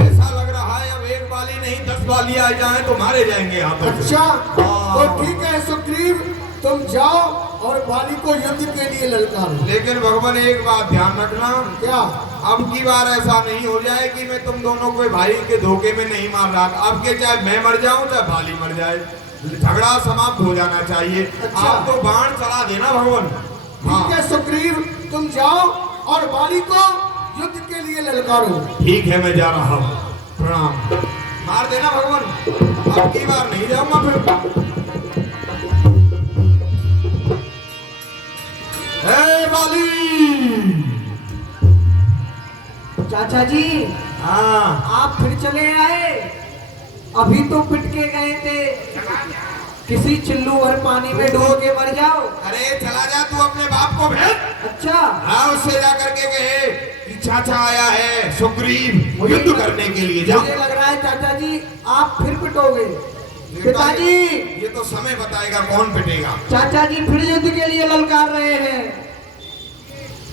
ऐसा लग रहा है अब एक वाली नहीं 10 वाली आ जाए तो मारे जाएंगे यहाँ पर। अच्छा, तो ठीक है सुग्रीव, तुम जाओ और बाली को युद्ध के लिए ललकारो। लेकिन भगवान एक बात ध्यान रखना, क्या? अब की बार ऐसा नहीं हो जाए कि मैं तुम दोनों को भाई के धोखे में नहीं मार रहा। अब के चाहे मैं मर जाऊं चाहे भाली मर जाए, झगड़ा समाप्त हो जाना चाहिए। अच्छा। आप तो बाण चला देना भगवान। ठीक है सुग्रीव, तुम जाओ और बाली को युद्ध के लिए ललकारो। ठीक है, मैं जा रहा हूँ। प्रणाम। मार देना भगवान, अब की बार नहीं जाऊंगा फिर। वाली। चाचा जी, हाँ, आप फिर चले आए? अभी तो पिट के गए थे। किसी चिल्लू भर पानी में डूब के मर जाओ। अरे चला जा तू अपने बाप को भेज। अच्छा, हाँ, उससे जा करके कहे कि चाचा आया है सुग्रीव युद्ध करने के लिए। जा। मुझे लग रहा है चाचा जी आप फिर पिटोगे। पिताजी, ये तो समय बताएगा कौन पिटेगा। चाचा जी फिर युद्ध के लिए ललकार रहे हैं।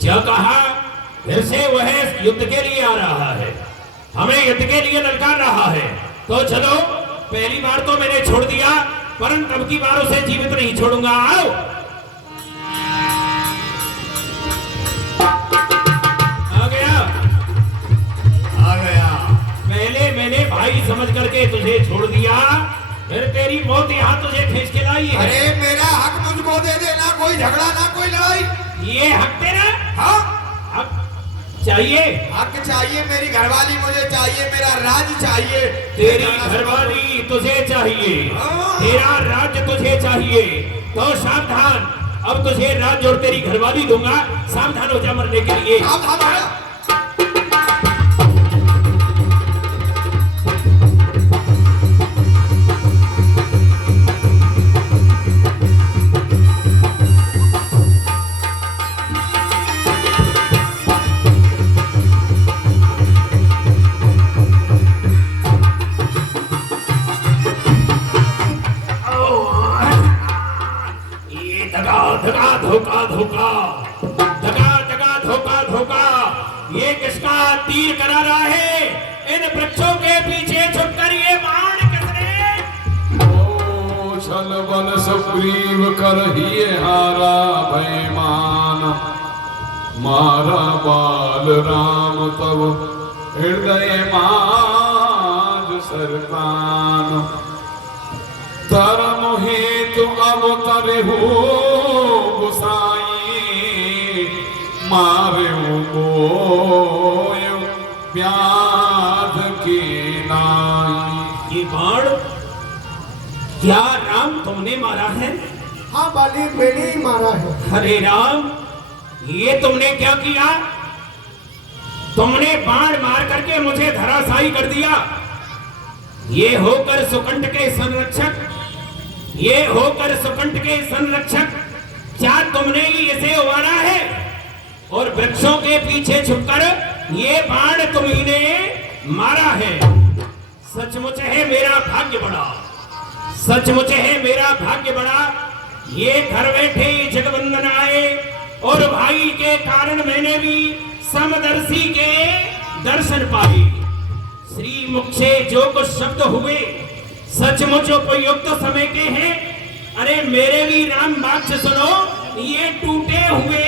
क्या कहा? फिर से वह युद्ध के लिए आ रहा है, हमें युद्ध के लिए ललकार रहा है। तो चलो, पहली बार तो मैंने छोड़ दिया, परंतु अब की बार उसे जीवित नहीं छोड़ूंगा। आओ। आ गया, आ गया। पहले मैंने भाई समझ करके तुझे छोड़ दिया, फिर तेरी मौत यहाँ तुझे खींच के लाई है। अरे मेरा हक मुझको दे देना, कोई झगड़ा ना कोई लड़ाई। ये हक तेरा? हाँ, हक चाहिए? हक चाहिए, मेरी घरवाली मुझे चाहिए, मेरा राज चाहिए। तेरी घरवाली तुझे चाहिए, हाँ। तेरा राज्य तुझे चाहिए, तो सावधान। अब तुझे राज्य और तेरी घरवाली दूंगा, सावधान हो जा मरने के लिए। धोखा धोखा धगा धगा धोखा धोखा, ये किसका तीर करा रहा है? इन वृक्षों के पीछे छुपकर ये बाण किसने? ओ छल बल सुग्रीव करहिए हारा भयमान, मारा बाल राम तब हृदय माज सरतान, धर्म हेतु अवतरहु गोसाई, मारहु गोय व्याध की नाई। ये बाण क्या राम तुमने मारा है? हाँ बाली, मैंने ही मारा है। हरे राम, ये तुमने क्या किया? तुमने बाण मार करके मुझे धराशायी कर दिया। ये होकर सुकंठ के संरक्षक, ये होकर सुकंठ के संरक्षक, क्या तुमने ही इसे उबारा है? और वृक्षों के पीछे छुपकर ये बाण तुम्ही ने मारा है। सचमुच है मेरा भाग्य बड़ा, सचमुच है मेरा भाग्य बड़ा। ये घर बैठे जगवंदन आए और भाई के कारण मैंने भी समदर्शी के दर्शन पाए। श्री मुख से जो कुछ शब्द हुए सचमुच उपयुक्त समय के हैं। अरे मेरे भी राम वाक्य सुनो, ये टूटे हुए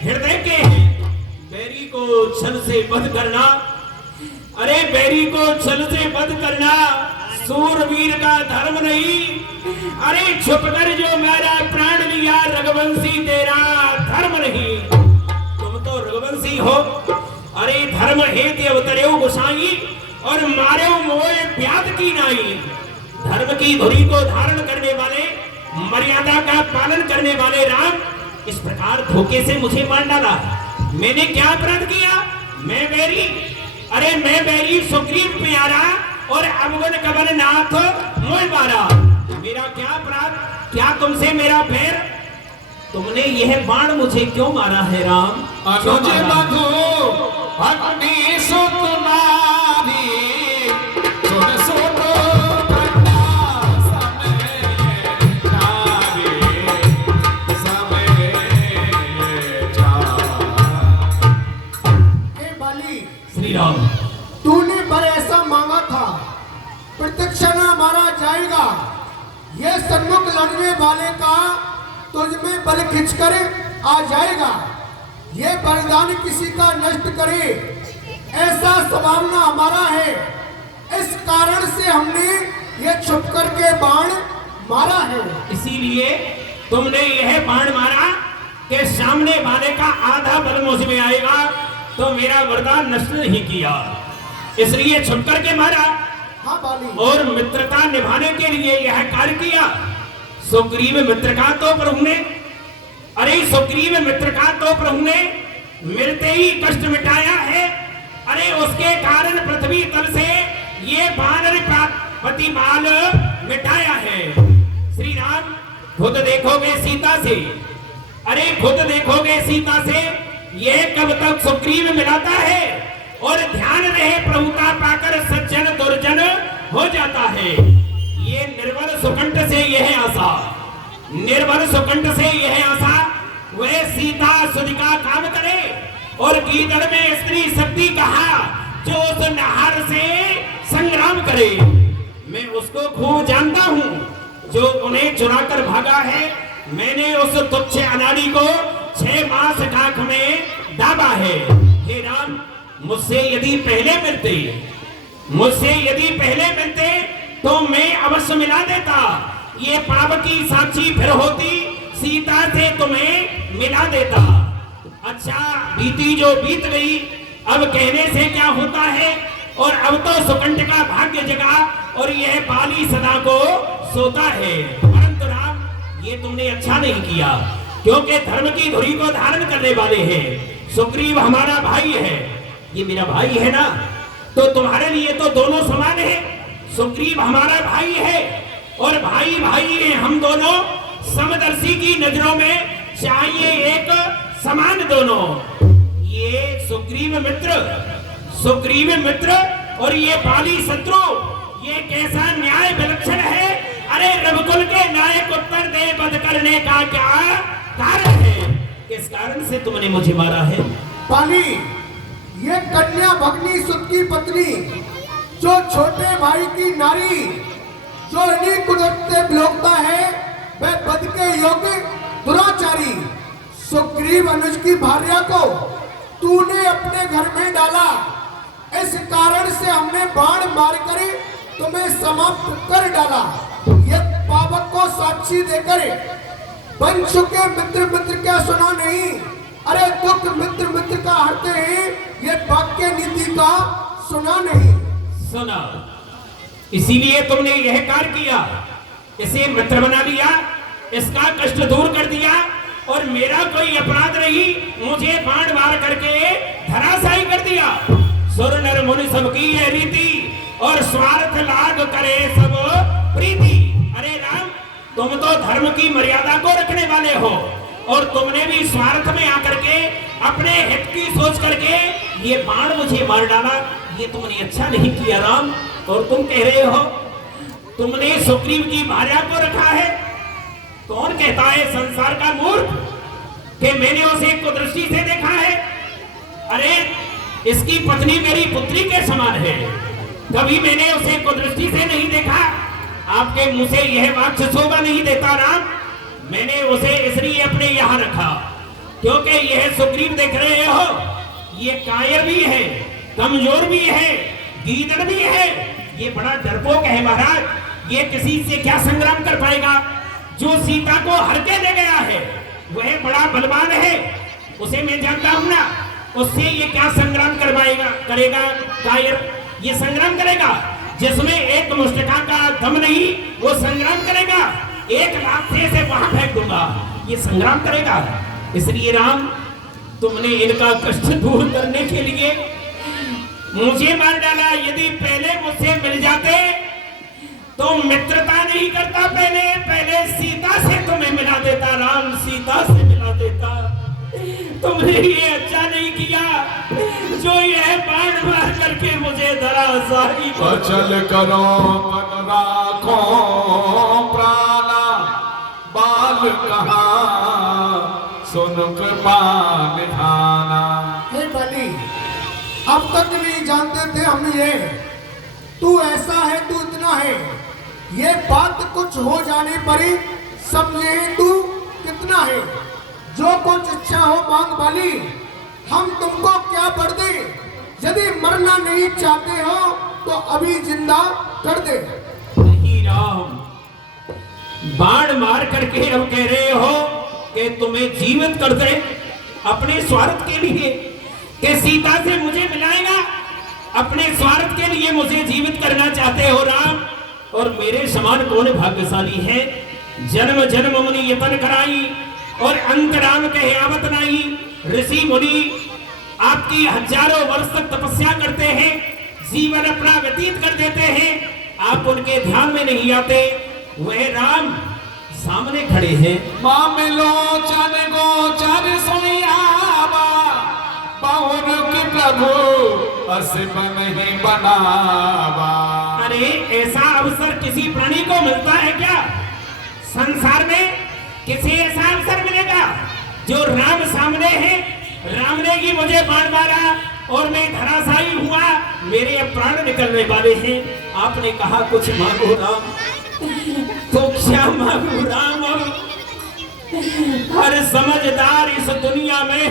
हृदय के हैं। बैरी को छल से वध करना, अरे बैरी को छल से वध करना सूरवीर का धर्म नहीं। अरे छुपकर जो मेरा प्राण लिया रघुवंशी तेरा धर्म नहीं। तुम तो रघुवंशी हो, अरे धर्म हेतु अवतरे गोसाई और मारे मोए प्याद की नाई। धर्म की धुरी को धारण करने वाले, मर्यादा का पालन करने वाले राम इस प्रकार धोखे से मुझे मार डाला। मैंने क्या अपराध किया? मैं बैरी, अरे मैं बैरी सुग्रीव प्यारा और अवगुण कवन नाथ मोह मारा। मेरा क्या अपराध, क्या तुमसे मेरा बैर? तुमने यह बाण मुझे क्यों मारा है राम? अनुज बधू अग्नि सुत नारी सुन सुनो कन्या समय नारी समय जा। हे बाली, श्री राम, तूने बर ऐसा मांगा था, प्रत्यक्ष न मारा जाएगा। ये सन्मुख लड़ने वाले का तुझ में बल खिंचकर आ जाएगा। ये बलिदान किसी का नष्ट करे ऐसा स्वभाव न हमारा है। इस कारण से हमने ये छुप करके बाण मारा है। इसीलिए तुमने यह बाण मारा कि सामने वाले का आधा बल मुझ में आएगा तो मेरा वरदान नष्ट नहीं किया, इसलिए छुप करके मारा। हाँ बाली, और मित्रता निभाने के लिए यह कार्य किया। सुग्रीव मित्र का तो प्रभु ने, अरे सुग्रीव मित्र का तो प्रभु ने मिलते ही कष्ट मिटाया है। अरे उसके कारण पृथ्वी तल से ये वानर प्रतिपाल मिटाया है। श्री राम, खुद देखोगे सीता से, अरे खुद देखोगे सीता से ये कब तक सुग्रीव मिलाता है। और ध्यान रहे प्रभुता पाकर सज्जन दुर्जन हो जाता है। ये निर्बल सुकंठ से यह आशा, निर्बल सुकंठ से यह आशा वह सीता सुध का काम करे। और गीदड़ में स्त्री शक्ति कहा जो उस नहर से संग्राम करे। मैं उसको खूब जानता हूँ जो उन्हें चुरा कर भागा है। मैंने उस तुच्छ अनाड़ी को 6 मास काख में दाबा है। हे राम, मुझसे यदि पहले मिलते, मुझसे यदि पहले मिलते तो मैं अवश्य मिला देता। ये पाप की साक्षी फिर होती, सीता से तुम्हें मिला देता। अच्छा, बीती जो बीत गई, अब कहने से क्या होता है। और अब तो सुकंठ का भाग्य जगा और यह बाली सदा को सोता है। परंतु राम, ये तुमने अच्छा नहीं किया, क्योंकि धर्म की धुरी को धारण करने वाले हैं। सुग्रीव हमारा भाई है, ये मेरा भाई है ना, तो तुम्हारे लिए तो दोनों समान है। सुग्रीव हमारा भाई है और भाई भाई है, हम दोनों समदर्शी की नजरों में चाहिए एक समान दोनों। ये सुग्रीव मित्र, सुग्रीव मित्र और ये बाली शत्रु, ये कैसा न्याय विलक्षण है। अरे रघुकुल के नायक उत्तर दे, वध करने का क्या कारण है? किस कारण से तुमने मुझे मारा है? बाली, ये कन्या भगनी सुत की पत्नी, जो छोटे भाई की नारी, जो इन्हीं कुदरत से बिलोकता है, वह बद के योग्य दुराचारी सुग्रीव अनुज की भार्या को तूने अपने घर में डाला। इस कारण से हमने बाण मार कर तुम्हें समाप्त कर डाला। ये पावक को साक्षी देकर बन चुके मित्र मित्र क्या सुना नहीं। अरे दुख मित्र मित्र का हरते हैं, ये वाक्य नीति का सुना नहीं। सुना, इसीलिए तुमने यह कार्य किया, इसे मित्र बना लिया, इसका कष्ट दूर कर दिया और मेरा कोई अपराध नहीं, मुझे बाण मार करके धराशायी कर दिया। सुर नर मुनि सबकी ये रीति और स्वार्थ लाग करे सब प्रीति। अरे राम, तुम तो धर्म की मर्यादा को रखने वाले हो और तुमने भी स्वार्थ में आकर के अपने हित की सोच करके ये बाण मुझे मार डाला। ये तुमने अच्छा नहीं किया राम। और तुम कह रहे हो तुमने सुग्रीव की भार्या को रखा है। कौन कहता है संसार का मूर्ख कि मैंने उसे कुदृष्टि से देखा है? अरे इसकी पत्नी मेरी पुत्री के समान है, कभी मैंने उसे कुदृष्टि से नहीं देखा। आपके मुंह से यह वाक्य शोभा नहीं देता राम। मैंने उसे इसलिए अपने यहाँ रखा क्योंकि यह सुग्रीव देख रहे हो, ये कायर भी है, कमजोर भी है, गीदड़ भी है, ये बड़ा डरपोक है महाराज। ये किसी से क्या संग्राम कर पाएगा? जो सीता को हर के दे गया है वह बड़ा बलवान है, उसे मैं जानता हूं ना। उससे ये क्या संग्राम करवाएगा? करेगा कायर? ये संग्राम करेगा जिसमें एक मुष्टिका का दम नहीं, वो संग्राम करेगा। 1 लाख से वहां फेंक दूंगा, ये संग्राम करेगा। इसलिए राम तुमने इनका कष्ट दूर करने के लिए मुझे मार डाला। यदि पहले मुझसे मिल जाते तो मित्रता नहीं करता, पहले सीता से तुम्हें मिला देता राम, सीता से मिला देता। तुमने ये अच्छा नहीं किया जो यह बाण मार करके मुझे धराशायी। अचल करो मन राखो प्राणा, बाल कहाँ सुन कृपा निधाना। हे बलि, अब तक नहीं जानते थे हम ये, तू ऐसा है, तू इतना है। ये बात कुछ हो जाने पर ही समझे तू कितना है। जो कुछ इच्छा हो मांग बलि, हम तुमको क्या बढ़ दे। यदि मरना नहीं चाहते हो तो अभी जिंदा कर दे। नहीं राम, बाण मार करके अब कह रहे हो कि तुम्हें जीवित कर दे अपने स्वार्थ के लिए, कि सीता से मुझे मिलाएगा। अपने स्वार्थ के लिए मुझे जीवित करना चाहते हो राम। और मेरे समान कौन भाग्यशाली है? जन्म जन्म मुनि यतन कराई और अंतराम कहे आवत नहीं। ऋषि मुनि आपकी हजारों वर्ष तक तपस्या करते हैं, जीवन अपना व्यतीत कर देते हैं, आप उनके ध्यान में नहीं आते। वह राम सामने खड़े हैं। मामिलो चन गोचर सुनियावा, बहुर की प्रभु असिब नहीं बनावा। अरे ऐसा अवसर किसी प्राणी को मिलता है क्या? संसार में किसी ऐसा अवसर मिलेगा जो राम सामने है? राम ने ही मुझे बाण मारा और मैं धराशायी हुआ, मेरे अब प्राण निकलने वाले हैं। आपने कहा कुछ मांगो राम, तो क्या मांगो राम? हर समझदार इस दुनिया में,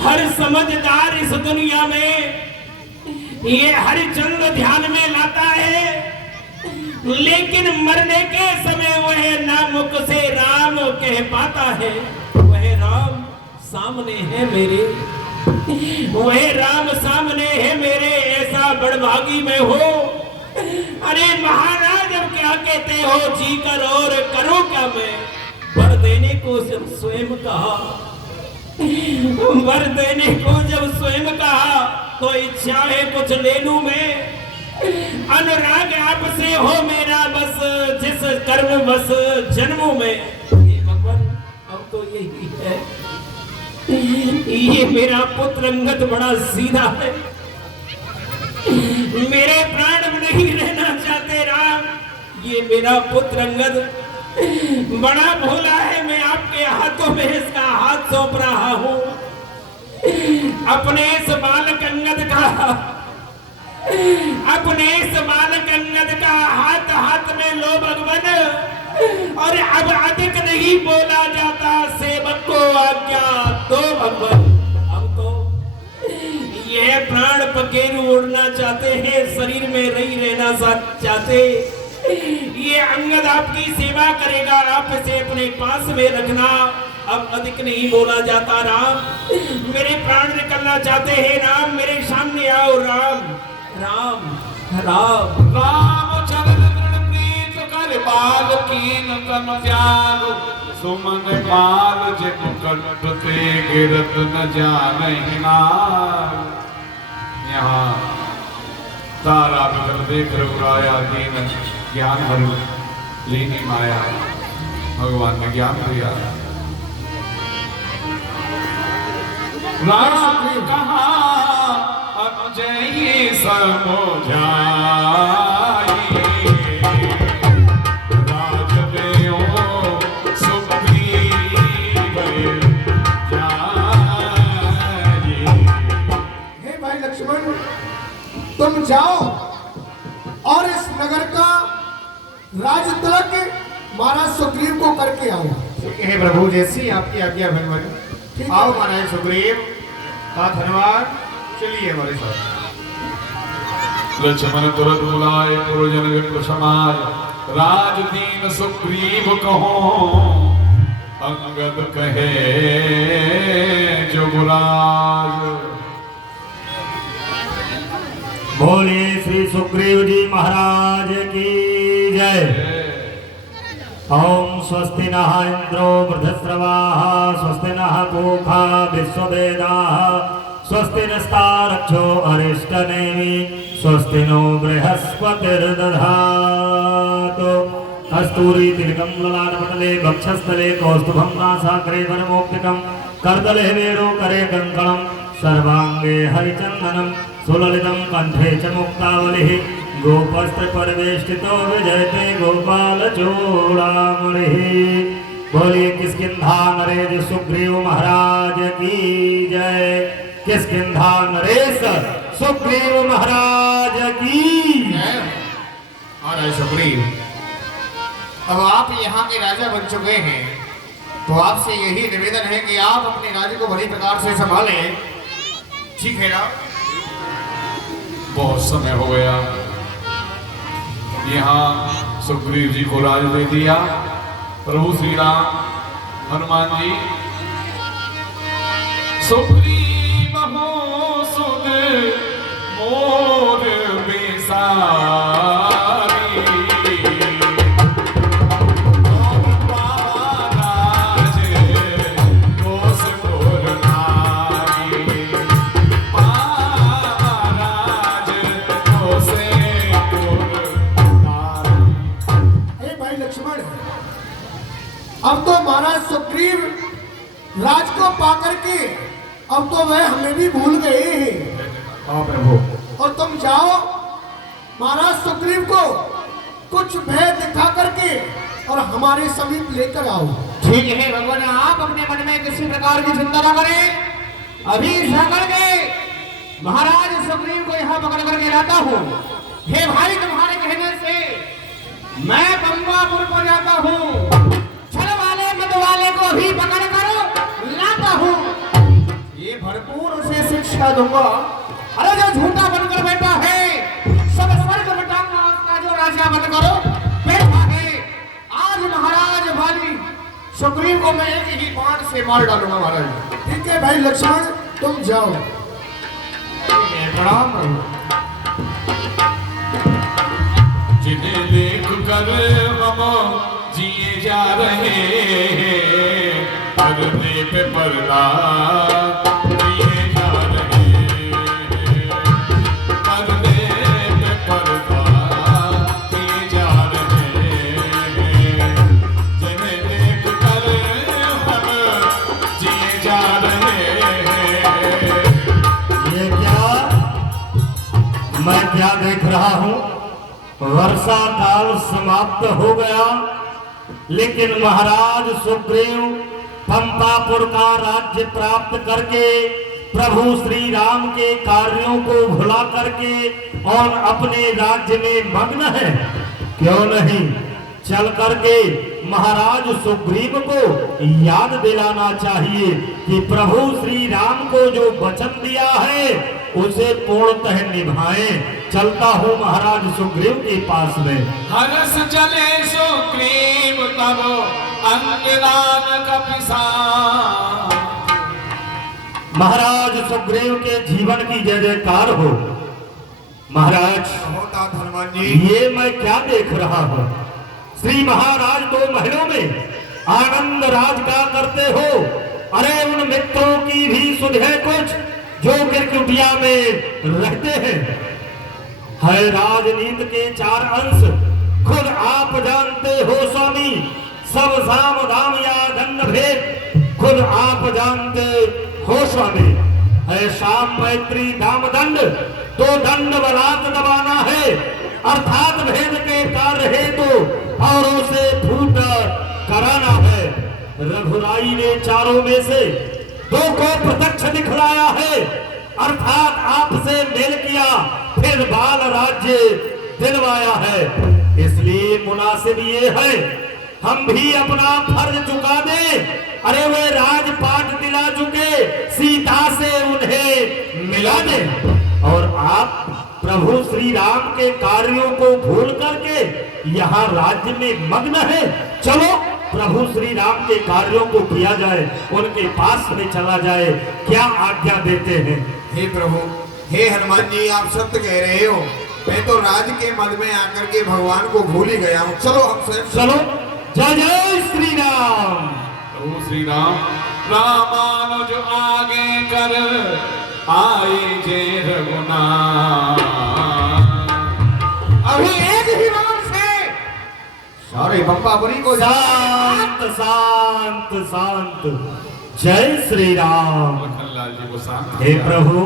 हर समझदार इस दुनिया में ये हरिचंद्र ध्यान में लाता है, लेकिन मरने के समय वह नामुख से राम कह पाता है। वह राम सामने है मेरे, वह राम सामने है मेरे, ऐसा बड़भागी में हो। अरे महाराज अब क्या कहते हो, जी कर और करो क्या? मैं वर देने को जब स्वयं कहा, वर देने को जब स्वयं कहा तो इच्छा है कुछ ले लूं मैं। अनुराग आपसे हो मेरा बस, जिस कर्म बस जन्मों में। ये भगवान अब तो यही है, ये मेरा पुत्र अंगद बड़ा सीधा है, मेरे प्राण में नहीं रहना चाहते राम। ये मेरा पुत्र अंगद बड़ा भोला है, मैं आपके हाथों में इसका हाथ सौंप रहा हूं। अपने इस बालक अंगद का, अपने इस बालक अंगद का हाथ हाथ में लो भगवान। और अब अधिक नहीं बोला जाता, सेवक को आज्ञा दो भगवान। अब तो यह प्राण पखेरु उड़ना चाहते हैं, शरीर में नहीं रहना चाहते। ये अंगद आपकी सेवा करेगा, आप इसे अपने पास में रखना। अब अधिक नहीं बोला जाता राम, मेरे प्राण निकलना चाहते हैं राम, मेरे सामने आओ राम। राम राम राम चरण दृढ़ प्रीत कर, बाल कीन तन त्याग, सुमन माल जिन कंठ ते गिरत न जानहि नार। यहाँ तारा बदल देख रघुराया, दीन ज्ञान हरु लीनी माया। भगवान ने ज्ञान दिया। राम कहा अनुजयी समझाई, राज में ओ सुग्रीव जाई। हे भाई लक्ष्मण, तुम जाओ और इस नगर का राज तिलक महाराज सुग्रीव को करके आओ। हे प्रभु, जैसी आपकी आज्ञा भगवान। आओ महाराज सुग्रीव का धन्यवाद। चलिए हमारे साथ। लक्ष्मण तुरंत बुलाए पुरजन विप्र समाज, राज दीन सुग्रीव कहो, अंगद कहे जुगराज। बोलिए श्री सुग्रीव जी महाराज की जय। ओम स्वस्ति नः इंद्रो वृद्धश्रवाः, स्वस्ति नः पूषा विश्ववेदाः, स्वस्ति नस्तारक्षो अरिष्टनेमि, स्वस्ति नो बृहस्पतिर्दधातु। कस्तूरी तिलकं ललाटपटले वक्षस्थले कौस्तुभं नासाग्रे वरमौक्तिकं, करतले वेणुकरे कङ्कणं, सर्वाङ्गे हरिचन्दनं, सुललितं कंठे च मुक्तावलिः, गोपस्त्र परिवेष्टितो विजयते गोपाल चूड़ामणिः। बोलिए किष्किंधा नरेश सुग्रीव महाराज की जय। किष्किंधा नरेश सुग्रीव महाराज की जय। महाराज सुग्रीव, अब आप यहाँ के राजा बन चुके हैं, तो आपसे यही निवेदन है कि आप अपने राज्य को बड़ी प्रकार से संभालें। ठीक है ना? बहुत समय हो गया, यहाँ सुग्रीव जी को राज दे दिया। प्रभु श्री राम हनुमान जी सुग्रीव हो सुध मोर बेसारी, अब तो महाराज सुग्रीव राज को पाकर के अब तो वह हमें भी भूल गए हैं। हाँ प्रभु। और तुम जाओ महाराज सुग्रीव को कुछ भय दिखा करके और हमारे समीप लेकर आओ। ठीक है भगवान, आप अपने मन में किसी प्रकार की चिंता न करें। अभी जाकर के महाराज सुग्रीव को यहाँ पकड़ करके लाता हूँ। हे भाई, तुम्हारे कहने से मैं पंपापुर को जाता हूँ, छल वाले मत वाले को भी पकड़ कर लाता हूँ। ये भरपूर उसे शिक्षा दूंगा। अरे जो झूठा बनकर बैठा है, सब स्वर्ग मिटाऊंगा उसका जो राजा बनकर बैठा है। आज महाराज वाली सुग्रीव को मैं एक ही बाण से मार डालूंगा महाराज। ठीक है भाई लक्ष्मण, तुम जाओ। प्रणाम प्रभु। जिन्हें देख कर हम जिए जा रहे हैं, पर्दे पे पर्दा दिए जा रहे हैं, पर्दे पे पर्दा दिए जा रहे हैं। जिन्हें देख कर हम जिए जा रहे हैं। ये क्या, मैं क्या देख रहा हूँ? वर्षा काल समाप्त हो गया, लेकिन महाराज सुग्रीव पंपापुर का राज्य प्राप्त करके प्रभु श्री राम के कार्यों को भुला करके और अपने राज्य में मग्न है। क्यों नहीं चल करके महाराज सुग्रीव को याद दिलाना चाहिए कि प्रभु श्री राम को जो वचन दिया है उसे पूर्णतः निभाएं। चलता हूँ महाराज सुग्रीव के पास में। हरस चले सुग्रीव तब अंगदान का पिसान। महाराज सुग्रीव के जीवन की जय जयकार हो। महाराज, होता हनुमान जी, ये मैं क्या देख रहा हूँ? श्री महाराज दो महलों में आनंद राज का करते हो। अरे उन मित्रों की भी सुध है कुछ जो गिरकुटिया में रहते हैं। है राजनीति के चार अंश, खुद आप जानते हो स्वामी। सब साम दाम या दंड भेद खुद आप जानते हो स्वामी। है शाम मैत्री दाम दंड तो दंड बलात् दबाना है, अर्थात भेद के कार्य हेतु औरों से फूट कराना है। रघुराई ने चारों में से दो को प्रत्यक्ष दिखलाया है, अर्थात आपसे मेल किया फिर बाल राज्य दिलवाया है। इसलिए मुनासिब ये है हम भी अपना फर्ज चुका दें। अरे वे राजपाट दिला चुके, सीता से उन्हें मिला दें। और आप प्रभु श्री राम के कार्यों को भूल करके यहाँ राज्य में मग्न है। चलो प्रभु श्री राम के कार्यों को किया जाए, उनके पास में चला जाए। क्या आज्ञा देते हैं? हे प्रभु, हे हनुमान जी, आप सत्य कह रहे हो। मैं तो राज के मद में आकर के भगवान को भूल ही गया हूँ। चलो हमसे चलो। जय जय श्री राम। प्रभु श्री राम। रामानुज आगे कर आए जय रघुनाथ। अभी एक ही राम से सारे बम्बाबरी को शांत शांत शांत। जय श्री राम। लखनलाल जी को शांत हे किया। प्रभु,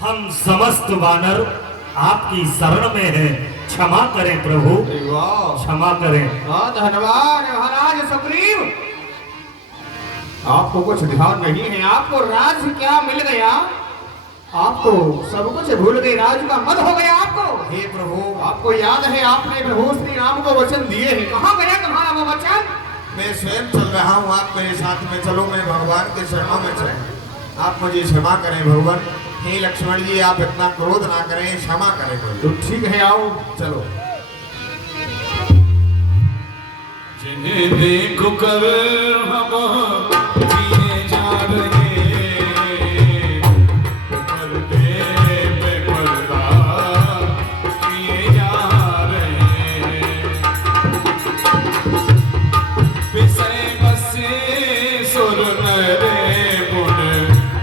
हम समस्त वानर आपकी शरण में हैं, क्षमा करें प्रभु, वाह, क्षमा करें। धन्यवाद महाराज सुग्रीव। आपको कुछ ध्यान नहीं है, आपको राज क्या मिल गया? आपको सब कुछ भूल गए, राज का मद हो गया आपको। हे प्रभु, आपको याद है आपने प्रभु श्री राम को वचन दिए हैं, कहाँ गया तुम्हारा वो वचन? मैं स्वयं चल रहा हूँ, आप मेरे साथ में चलो। मैं भगवान के शरणों में चल। आप मुझे क्षमा करें भगवान। हे लक्ष्मण जी, आप इतना क्रोध ना करें, क्षमा करें मुझे। तो ठीक है, आओ चलो। जिन्हें देखो कर हम जिए जा रहे, करते पे पर्दा किए जा रहे। विषय बसे सुर नरे गुण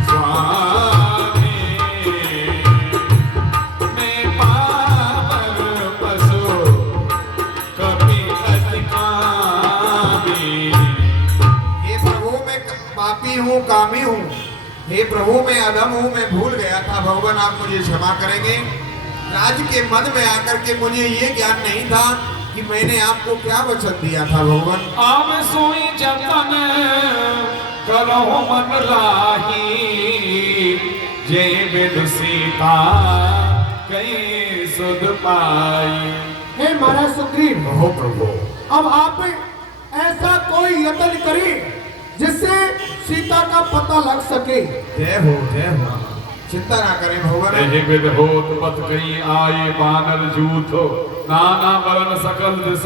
स्वामी, मैं पावर पशु कभी अधिकारी। हे प्रभु, मैं पापी हूँ, कामी हूँ। हे प्रभु, मैं अधम हूँ, मैं भूल गया था। भगवान आप मुझे क्षमा करेंगे। राज के मद में आकर के मुझे ये ज्ञान नहीं था कि मैंने आपको क्या वचन दिया था भगवान। आम सोई जतन करो मन लाही, जय बिद सीता कहीं सुध पाई। हे महाराज सुग्रीव, हो प्रभु, अब आप ऐसा कोई यत्न करें जिससे सीता का पता लग सके। जय हो, जय हो। चिंता ना करें भगवान। जय बिद होत पत कहीं आए बानर जूथो, नाना बरन सकल दिस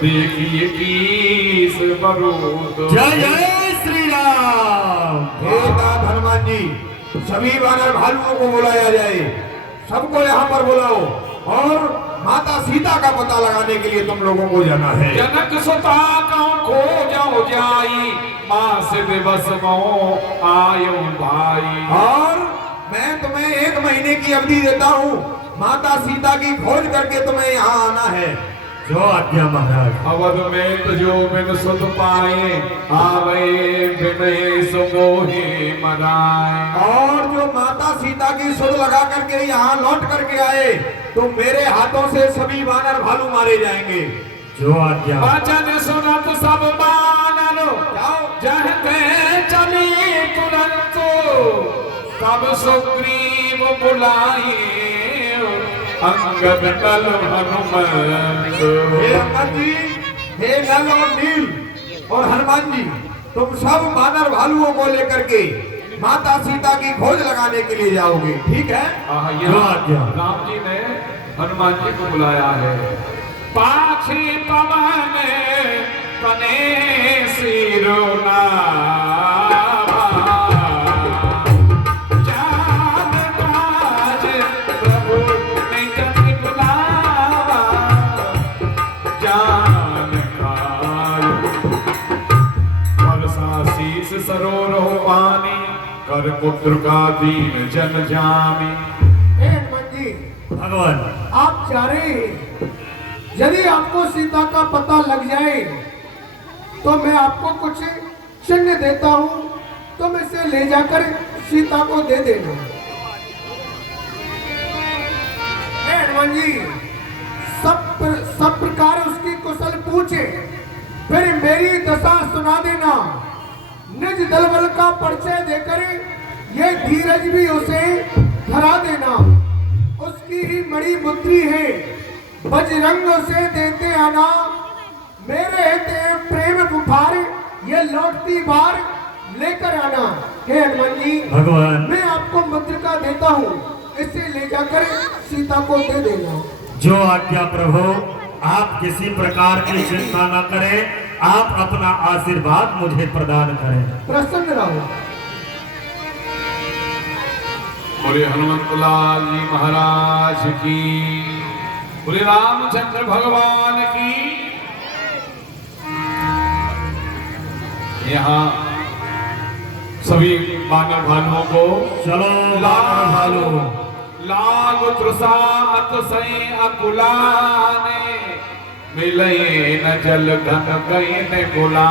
देखिए कीस बरूद। जय जय श्री राम। हे नाथ हनुमान जी, सभी वानर भालुओं को बुलाया जाए। सबको यहाँ पर बुलाओ और माता सीता का पता लगाने के लिए तुम लोगों को जाना है। जनक सुता कौ खो जाओ जाई, माँ से दिवस मो आयो भाई। और मैं तुम्हें 1 महीने की अवधि देता हूँ, माता सीता की खोज करके तुम्हें यहाँ आना है। जो आज्ञा महाराज। अवध में तुझो बिन सुध पाए, आवे बिन सुमोहि मनाए। और जो माता सीता की सुध लगा करके यहाँ लौट करके आए, तो मेरे हाथों से सभी वानर भालू मारे जाएंगे। जो आज्ञा। वचन सुनत सब वानर जाओ। जहते चली तुरंत, तब सुग्रीव बुलाए अंगद नल हनुमंत। हे अंगद जी, हे नल और नील और हनुमान जी, तुम सब वानर भालुओं को लेकर के माता सीता की खोज लगाने के लिए जाओगे, ठीक है? ये राम जी ने हनुमान जी को बुलाया है। पाछी पवन तने सिरोना, जान काज प्रभु ने कति बुलावा, जान काज वर्षा शीस सरोरह पानी, कर पुत्र का दीन जन जामी। हे हनुमान जी, भगवान, आप चाह रहे हैं यदि आपको सीता का पता लग जाए तो मैं आपको कुछ चिन्ह देता हूँ, तुम इसे ले जाकर सीता को दे देना। हे हनुमान जी, सब प्रकार उसकी कुशल पूछे, फिर मेरी दशा सुना देना। निज दल बल का परिचय देकर ये धीरज भी उसे धरा देना। उसकी ही मणि पुत्री है, बजरंग उसे देते आना। मेरे ते प्रेम बुखार ये लौटती बार लेकर आना। हे हनुमान जी, भगवान, मैं आपको मुद्रिका देता हूँ, इसे ले जाकर सीता को दे देना। जो आज्ञा प्रभु। आप किसी प्रकार की चिंता न करें, आप अपना आशीर्वाद मुझे प्रदान करें। प्रसन्न रहो। बोले हनुमंतलाल जी महाराज की, बोले रामचंद्र भगवान की। यहाँ सभी मानव भानुओं को चलो वानर भालू। लाग तृषा अतसै अकुलाने, मिलए न जल घन गए न गुलाम।